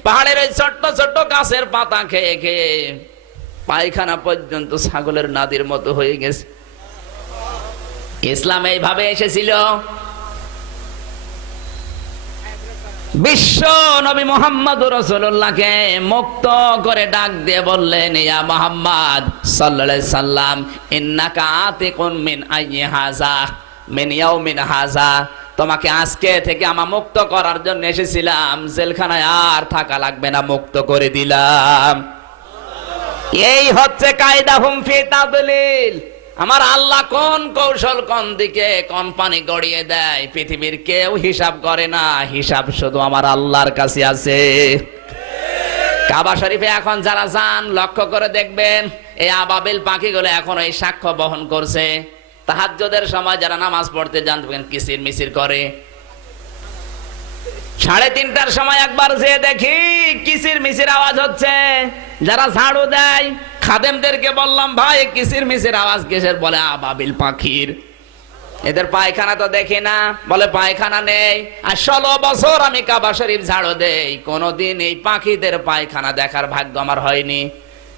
পাহাড়ের ওই ছোট্ট ছোট্ট গাছের পাতা খেয়ে খেয়ে পায়খানা পর্যন্ত ছাগলের নাদির মতো হয়ে গেছে। ইসলাম এইভাবে এসেছিল। বিশ্ব নবী মুহাম্মদুর রাসূলুল্লাহকে মুক্ত করে ডাক দিয়ে বললেন, ইয়া মুহাম্মদ সাল্লাল্লাহু আলাইহি সাল্লাম, ইন্নাকা আতিকুন মিন আইয়ি হাযা মিন ইয়াউমিন হাযা, তোমাকে আজকে থেকে আমরা মুক্ত করার জন্য এসেছিলাম, জেলখানায় আর থাকা লাগবে না, মুক্ত করে দিলাম। এই হচ্ছে কায়দা হুম ফি তাদলিল। আমার আল্লাহ কোন কৌশল, কোন দিকে কোন পানি গড়িয়ে দেয়, পৃথিবীর কেউ হিসাব করে না, হিসাব শুধু আমার আল্লাহর কাছে আছে। কাবা শরীফে এখন যারা যান, লক্ষ্য করে দেখবেন এই আবাবিল পাখিগুলো এখন এই সাক্ষ্য বহন করছে। তাহাজ্জুদের সময় যারা নামাজ পড়তে যান, কিসির মিসির করে। 3:30টার সময় একবার যেয়ে দেখি কিসির মিসির আওয়াজ হচ্ছে। যারা ঝাড়ু দেয়, খাদেমদেরকে বললাম, ভাই কিসির মিসির আওয়াজ কিসের? বলে আবাবিল পাখির। এদের পায়খানা তো দেখি না, বলে পায়খানা নেই। আর 16 বছর আমি কাবা শরীফ ঝাড়ু দেই, কোনোদিন এই পাখিদের পায়খানা দেখার ভাগ্য আমার হয়নি।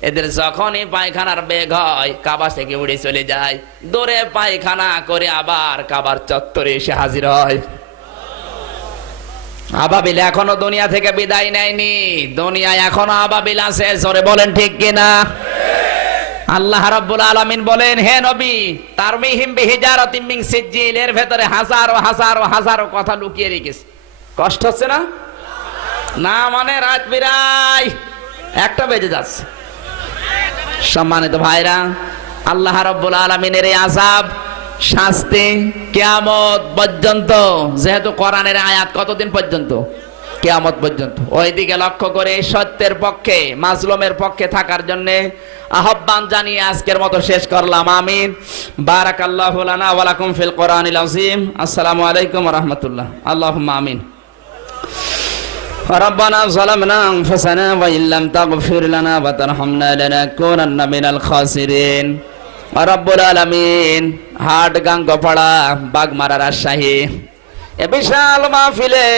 এদের যখনই পায়খানার বেগ হয়, কাবা থেকে উড়ে চলে যায়, দৌড়ে পায়খানা করে আবার কাবার চত্বরে এসে হাজির হয়। আবাবিল এখনো দুনিয়া থেকে বিদায় নেয়নি, দুনিয়ায় এখনো আবাবিল আছে। জোরে বলেন ঠিক কিনা? আল্লাহ রাব্বুল আলামিন বলেন, হে নবী, তারমিহিম বিহিজারাতিম মিন সিজ্জিল, এর ভেতরে হাজারো হাজারো হাজারো কথা লুকিয়ে রেখেছে। কষ্ট হচ্ছে না? না মানে রাত বিরায় 1টা বেজে যাচ্ছে। সম্মানিত ভাইরা, আল্লাহ রাব্বুল আলামিনের এই আযাব, শাস্তি কিয়ামত পর্যন্ত, যেহেতু কোরআনের আয়াত কতদিন পর্যন্ত? কিয়ামত পর্যন্ত। ওইদিকে লক্ষ্য করে সত্যের পক্ষে, মাজলুমের পক্ষে থাকার জন্য আহ্বান জানিয়ে আজকের মতো শেষ করলাম। আমিন। বারাকাল্লাহু লানা ওয়া লাকুম ফিল কোরআনিল আযীম। আসসালামু আলাইকুম ওয়া রাহমাতুল্লাহ। আল্লাহুম্মা আমিন। ربنا ظلمنا أنفسنا وإن لم تغفر لنا وترحمنا لنكونن من الخاسرين। রব্বুল আলামিন, হাটগাং গোপাড়া বাগমারা রাজশাহী, এ বিশাল মাহফিলে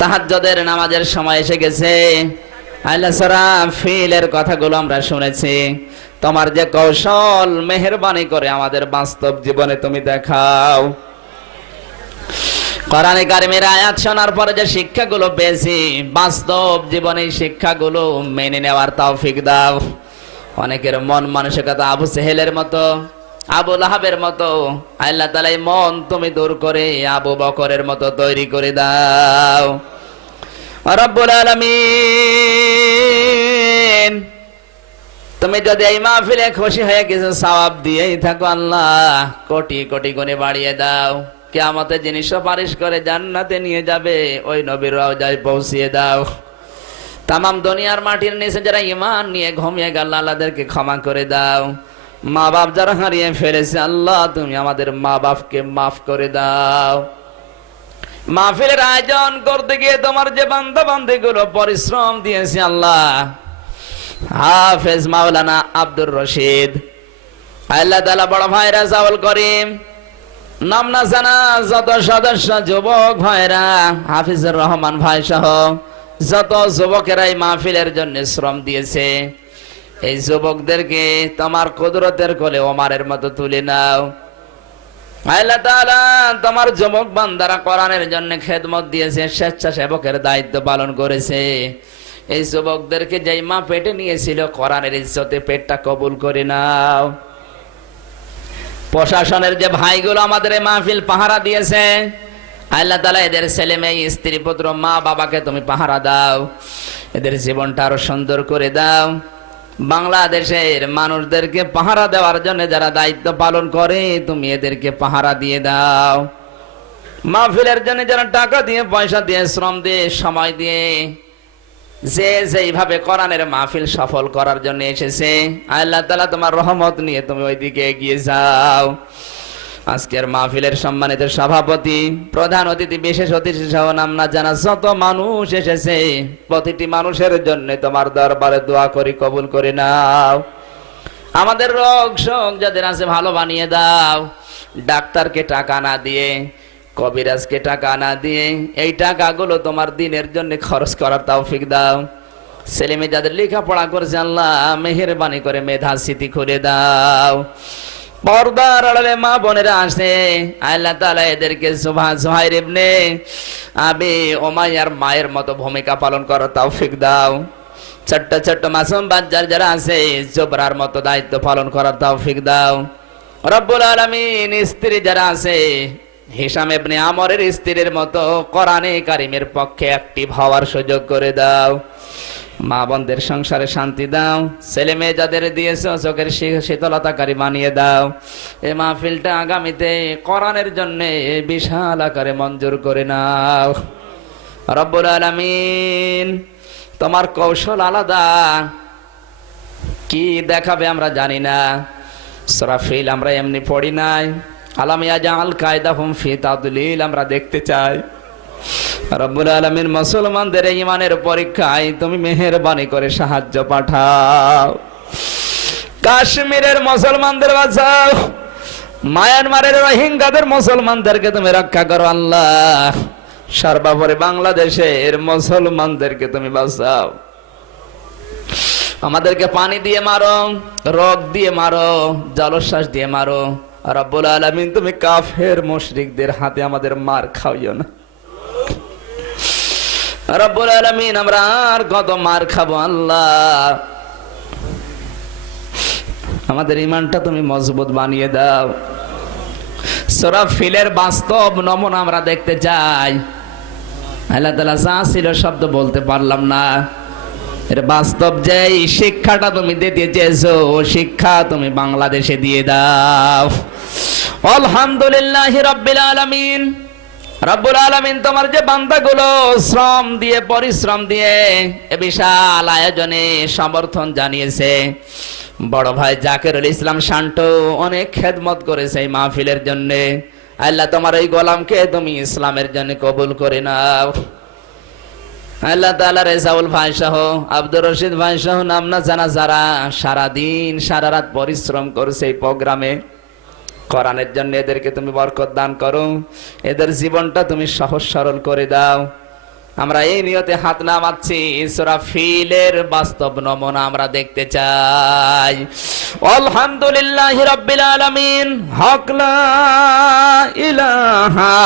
তাহাজ্জুদের নামাজের সময় এসে গেছে। আল্লাহ সূরা ফিলের কথাগুলো আমরা শুনেছি। তোমার যে কৌশল, মেহেরবানি করে আমাদের বাস্তব জীবনে তুমি দেখাও। কোরআনে কারিমের আয়াত শোনার পরে যে শিক্ষাগুলো পেয়েছি, বাস্তব জীবনে শিক্ষাগুলো মেনে নেওয়ার তৌফিক দাও। অনেকের মন মানসিকতা আবু সেহেলের মতো, আবু লাহাবের মতো, আল্লাহ তাআলা এই মন তুমি দূর করে আবু বকরের মতো তৈরি করে দাও রব্বুল আলামিন। আলামিন, তুমি যদি এই মাহফিলে খুশি হয়ে কিছু সওয়াব দিয়েই থাকো, আল্লাহ কোটি কোটি গুণে বাড়িয়ে দাও। কিয়ামতে যিনি সুপারিশ করে জান্নাতে নিয়ে যাবে, ওই নবীর রওজায় পৌঁছিয়ে দাও। তামাম দুনিয়ার মাটির নিচে যারা ঈমান নিয়ে ঘুমিয়ে গেল, আল্লাহদেরকে ক্ষমা করে দাও। মা বাপ যারা হারিয়ে ফেলেছে, আল্লাহ তুমি আমাদের মা বাপকে মাফ করে দাও। মাহফিলের আয়োজন করতে গিয়ে তোমার যে বান্দা বান্দিগুলো পরিশ্রম দিয়েছে, আল্লাহ হাফেজ মাওলানা আব্দুর রশিদ, আল্লাহ তাআলা বড় ভাই রাজাউল করিম, নামনা জানা যত সদস্য যুবক ভাইরা, হাফিজুর রহমান ভাই সহ যত যুবকেরা এই মাহফিলের জন্য শ্রম দিয়েছে, এই যুবকদেরকে তোমার কুদরতের কোলে ওমরের মতো তুলে নাও। আল্লাহ তাআলা তোমার যুবক বান্দারা কোরআনের জন্য খেদমত দিয়েছে, স্বেচ্ছাসেবকের দায়িত্ব পালন করেছে, এই যুবকদেরকে যেই মা পেটে নিয়েছিল কোরআনের ইজ্জতে পেটটা কবুল করে নাও। প্রশাসনের যে ভাইগুলো আমাদের এই মাহফিল পাহারা দিয়েছে, আল্লাহ তাআলা এদের ছেলে মেয়ে স্ত্রী পুত্র মা বাবাকে তুমি পাহারা দাও, এদের জীবনটা আরো সুন্দর করে দাও। বাংলাদেশের মানুষদেরকে পাহারা দেওয়ার জন্য যারা দায়িত্ব পালন করে, তুমি এদেরকে পাহারা দিয়ে দাও। মাহফিলের জন্য যারা টাকা দিয়ে পয়সা দিয়ে শ্রম দিয়ে সময় দিয়ে যে যেইভাবে কোরআনের মাহফিল সফল করার জন্য এসেছে, আল্লাহ তাআলা তোমার রহমত নিয়ে তুমি ওইদিকে এগিয়ে যাও। আজকের মাহফিলের সম্মানিত সভাপতি, প্রধান অতিথি, বিশেষ অতিথি সহ নাম না জানা যত মানুষ এসেছে, প্রতিটি মানুষের জন্য তোমার দরবারে দোয়া করি, কবুল করে নাও। আমাদের রোগ শোক যাদের আছে ভালো বানিয়ে দাও। ডাক্তারকে টাকা না দিয়ে, কবিরাজকে টাকা না দিয়ে, এই টাকাগুলো তোমার দিনের জন্য খরচ করার তৌফিক দাও। ছেলে মেয়ে যাদের লেখাপড়া করেছে, আল্লাহ মেহেরবানি করে মেধা স্মৃতি করে দাও। পর্দার আড়ালে মা বোনেরা আসে, আল্লাহ তাআলা এদেরকে জুহাইর ইবনে আবি উমাইয়ার মায়ের মতো ভূমিকা পালন করার তৌফিক দাও। ছোট্ট ছোট্ট মাসুম বাচ্চার যারা আছে, জোবরার মতো দায়িত্ব পালন করার তৌফিক দাও। রব্বুল আলামিন, স্ত্রী যারা আছে, হিশাম ইবনে আমরের স্ত্রীর মতো কোরআনে কারিমের পক্ষে অ্যাক্টিভ হওয়ার সুযোগ করে দাও। মা বোনদের সংসারে শান্তি দাও। ছেলে মেয়ে যাদের দিয়েছ, চোখের শীতলতাকারী বানিয়ে দাও। এই মাহফিলটা আগামীতে কোরআনের জন্য বিশাল আকারে মঞ্জুর করে নাও। রব্বুল আলামিন, তোমার কৌশল আলাদা, কি দেখাবে আমরা জানি না। সূরা ফিল আমরা এমনি পড়ি নাই, আলাম ইয়াজআল কায়দাহুম ফি তাদলিল আমরা দেখতে চাই। রব্বুল আলামিন, মুসলমানদের ঈমানের পরীক্ষায় তুমি মেহেরবানি করে সাহায্য পাঠাও। কাশ্মীরের মুসলমানদের বাঁচাও, মায়ানমারের রোহিঙ্গাদের মুসলমানদেরকে তুমি রক্ষা করো আল্লাহ। সর্বোপরি বাংলাদেশের মুসলমানদেরকে তুমি বাঁচাও। আমাদেরকে পানি দিয়ে মারো, রোগ দিয়ে মারো, জলোচ্ছ্বাস দিয়ে মারো। রব্বুল আলামিন, তুমি কাফের মুশরিকদের হাতে আমাদের মার খাওয়িও না। রব্বুল আলামিন, আমরা আর কত মার খাবো আল্লাহ। আমাদের ঈমানটা তুমি মজবুত বানিয়ে দাও। সূরা ফিলের বাস্তব নমুনা আমরা দেখতে চাই। আল্লাহ তাআলা যা ছিল শব্দ বলতে পারলাম না, এর বাস্তব যে শিক্ষাটা তুমি দিতে চেয়েছো, শিক্ষা তুমি বাংলাদেশে দিয়ে দাও। আলহামদুলিল্লাহি রাব্বিল আলামিন। রব্বুল আলামিন, তোমার যে বান্দাগুলো শ্রম দিয়ে পরিশ্রম দিয়ে এ বিশাল আয়োজনে সমর্থন জানিয়েছে, বড় ভাই জাকিরুল ইসলাম শান্ত অনেক খেদমত করেছে এই মাহফিলের জন্য, আল্লাহ তোমার এই গোলামকে তুমি ইসলামের জন্য কবুল করে নাও। আল্লাহ তাআলা রেজাউল ভাই সহ, আব্দুর রশিদ ভাই সহ নাম না জানা যারা সারাদিন সারা রাত পরিশ্রম করেছে এই প্রোগ্রামে, কোরআনের জন্য এদেরকে তুমি বরকত দান করো, এদের জীবনটা তুমি সহজ সরল করে দাও। আমরা এই নিয়তে হাত নামাচ্ছি, সূরা ফিলের বাস্তব নমুনা আমরা দেখতে চাই। আলহামদুলিল্লাহি রাব্বিল আলামিন। হক লা ইলাহা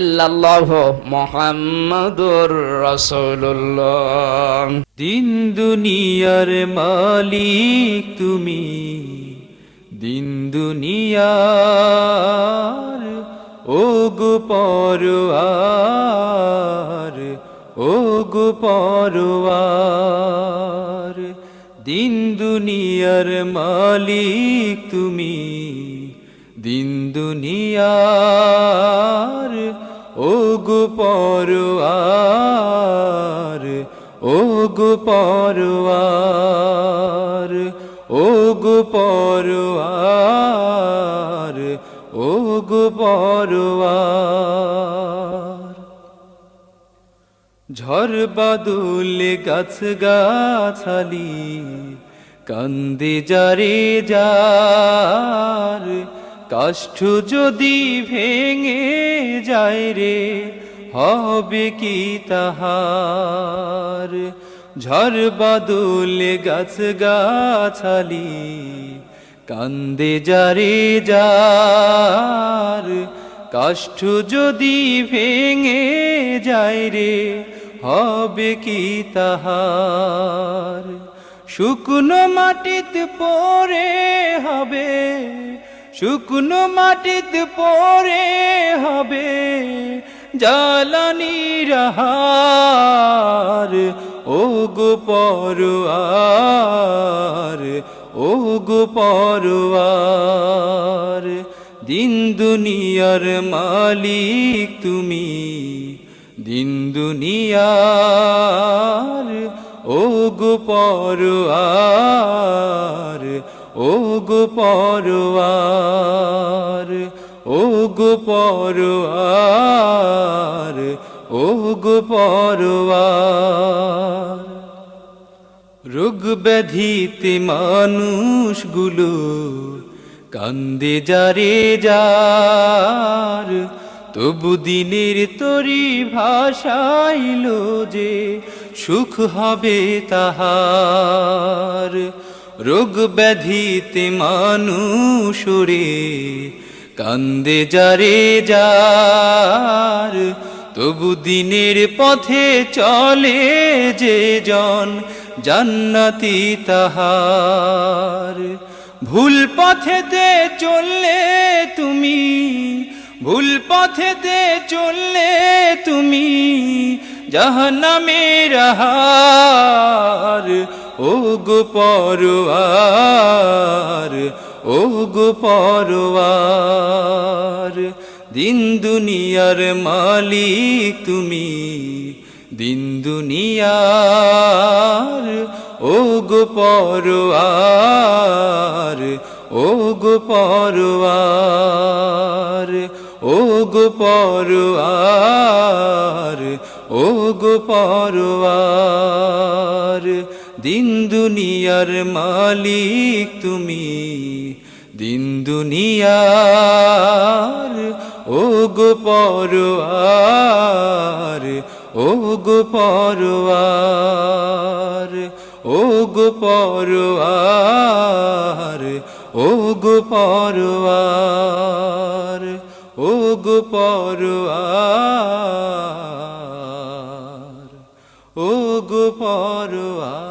ইল্লাল্লাহ মুহাম্মাদুর রাসূলুল্লাহ। দিন দুনিয়ার মালিক তুমি, দিন দুনিয়ার ও গো পরওয়ার, ও গো পরওয়ার। দিন দুনিয়ার মালিক তুমি, দিন দুনিয়ার ও গো পরওয়ার, ও গো পরওয়ার, ও গো পরওয়ার, ও গো পরওয়ার। ঝড় বাদল গাছ গাছালি কান্দে যারে যার, কাষ্ঠ যদি ভেঙে যায় রে হবে কি তাহার। ঝড় বাদল গাছ গাছালি কান্দে যারে যার, কাষ্ঠ যদি ভেঙে যায় রে হবে কি তাহার। শুকনো মাটিতে পড়ে হবে, শুকনো মাটিতে পড়ে হবে জ্বালানির আহার। ও গো পরওয়ার, ও গো পরওয়ার, দিন দুনিয়ার মালিক তুমি, দিন দুনিয়ার ও গো পরওয়ার, ও গো পরওয়ার, ও গো পরওয়ার, ও গো পরওয়ার। রোগ ব্যাধিতে মানুষগুলো কান্দে যারে যার, তবু দিনের তরি ভাষাইল যে সুখ হবে তাহার। রোগ ব্যাধিতে মানুষরে কান্দে যারে যার, তবু দিনের পথে চলে যে জন জান্নাতি তাহার। ভুল পথেতে চললে তুমি, ভুল পথেতে চললে তুমি জাহান্নামের আহার। ও গো পরওয়ার, ও গো পরওয়ার, দিন দুনিয়ার মালিক তুমি, দিন দুনিয়ার ও গো পরওয়ার, ও গো পরওয়ার, ও গো পরওয়ার, ও গো পরওয়ার, দিন দুনিয়ার মালিক তুমি, দিন দুনিয়ার ও গো পরওয়ার, ও গো পরওয়ার, ও গো পরওয়ার, ও গো পরওয়ার, ও গো পরওয়ার, ও গো পরওয়ার।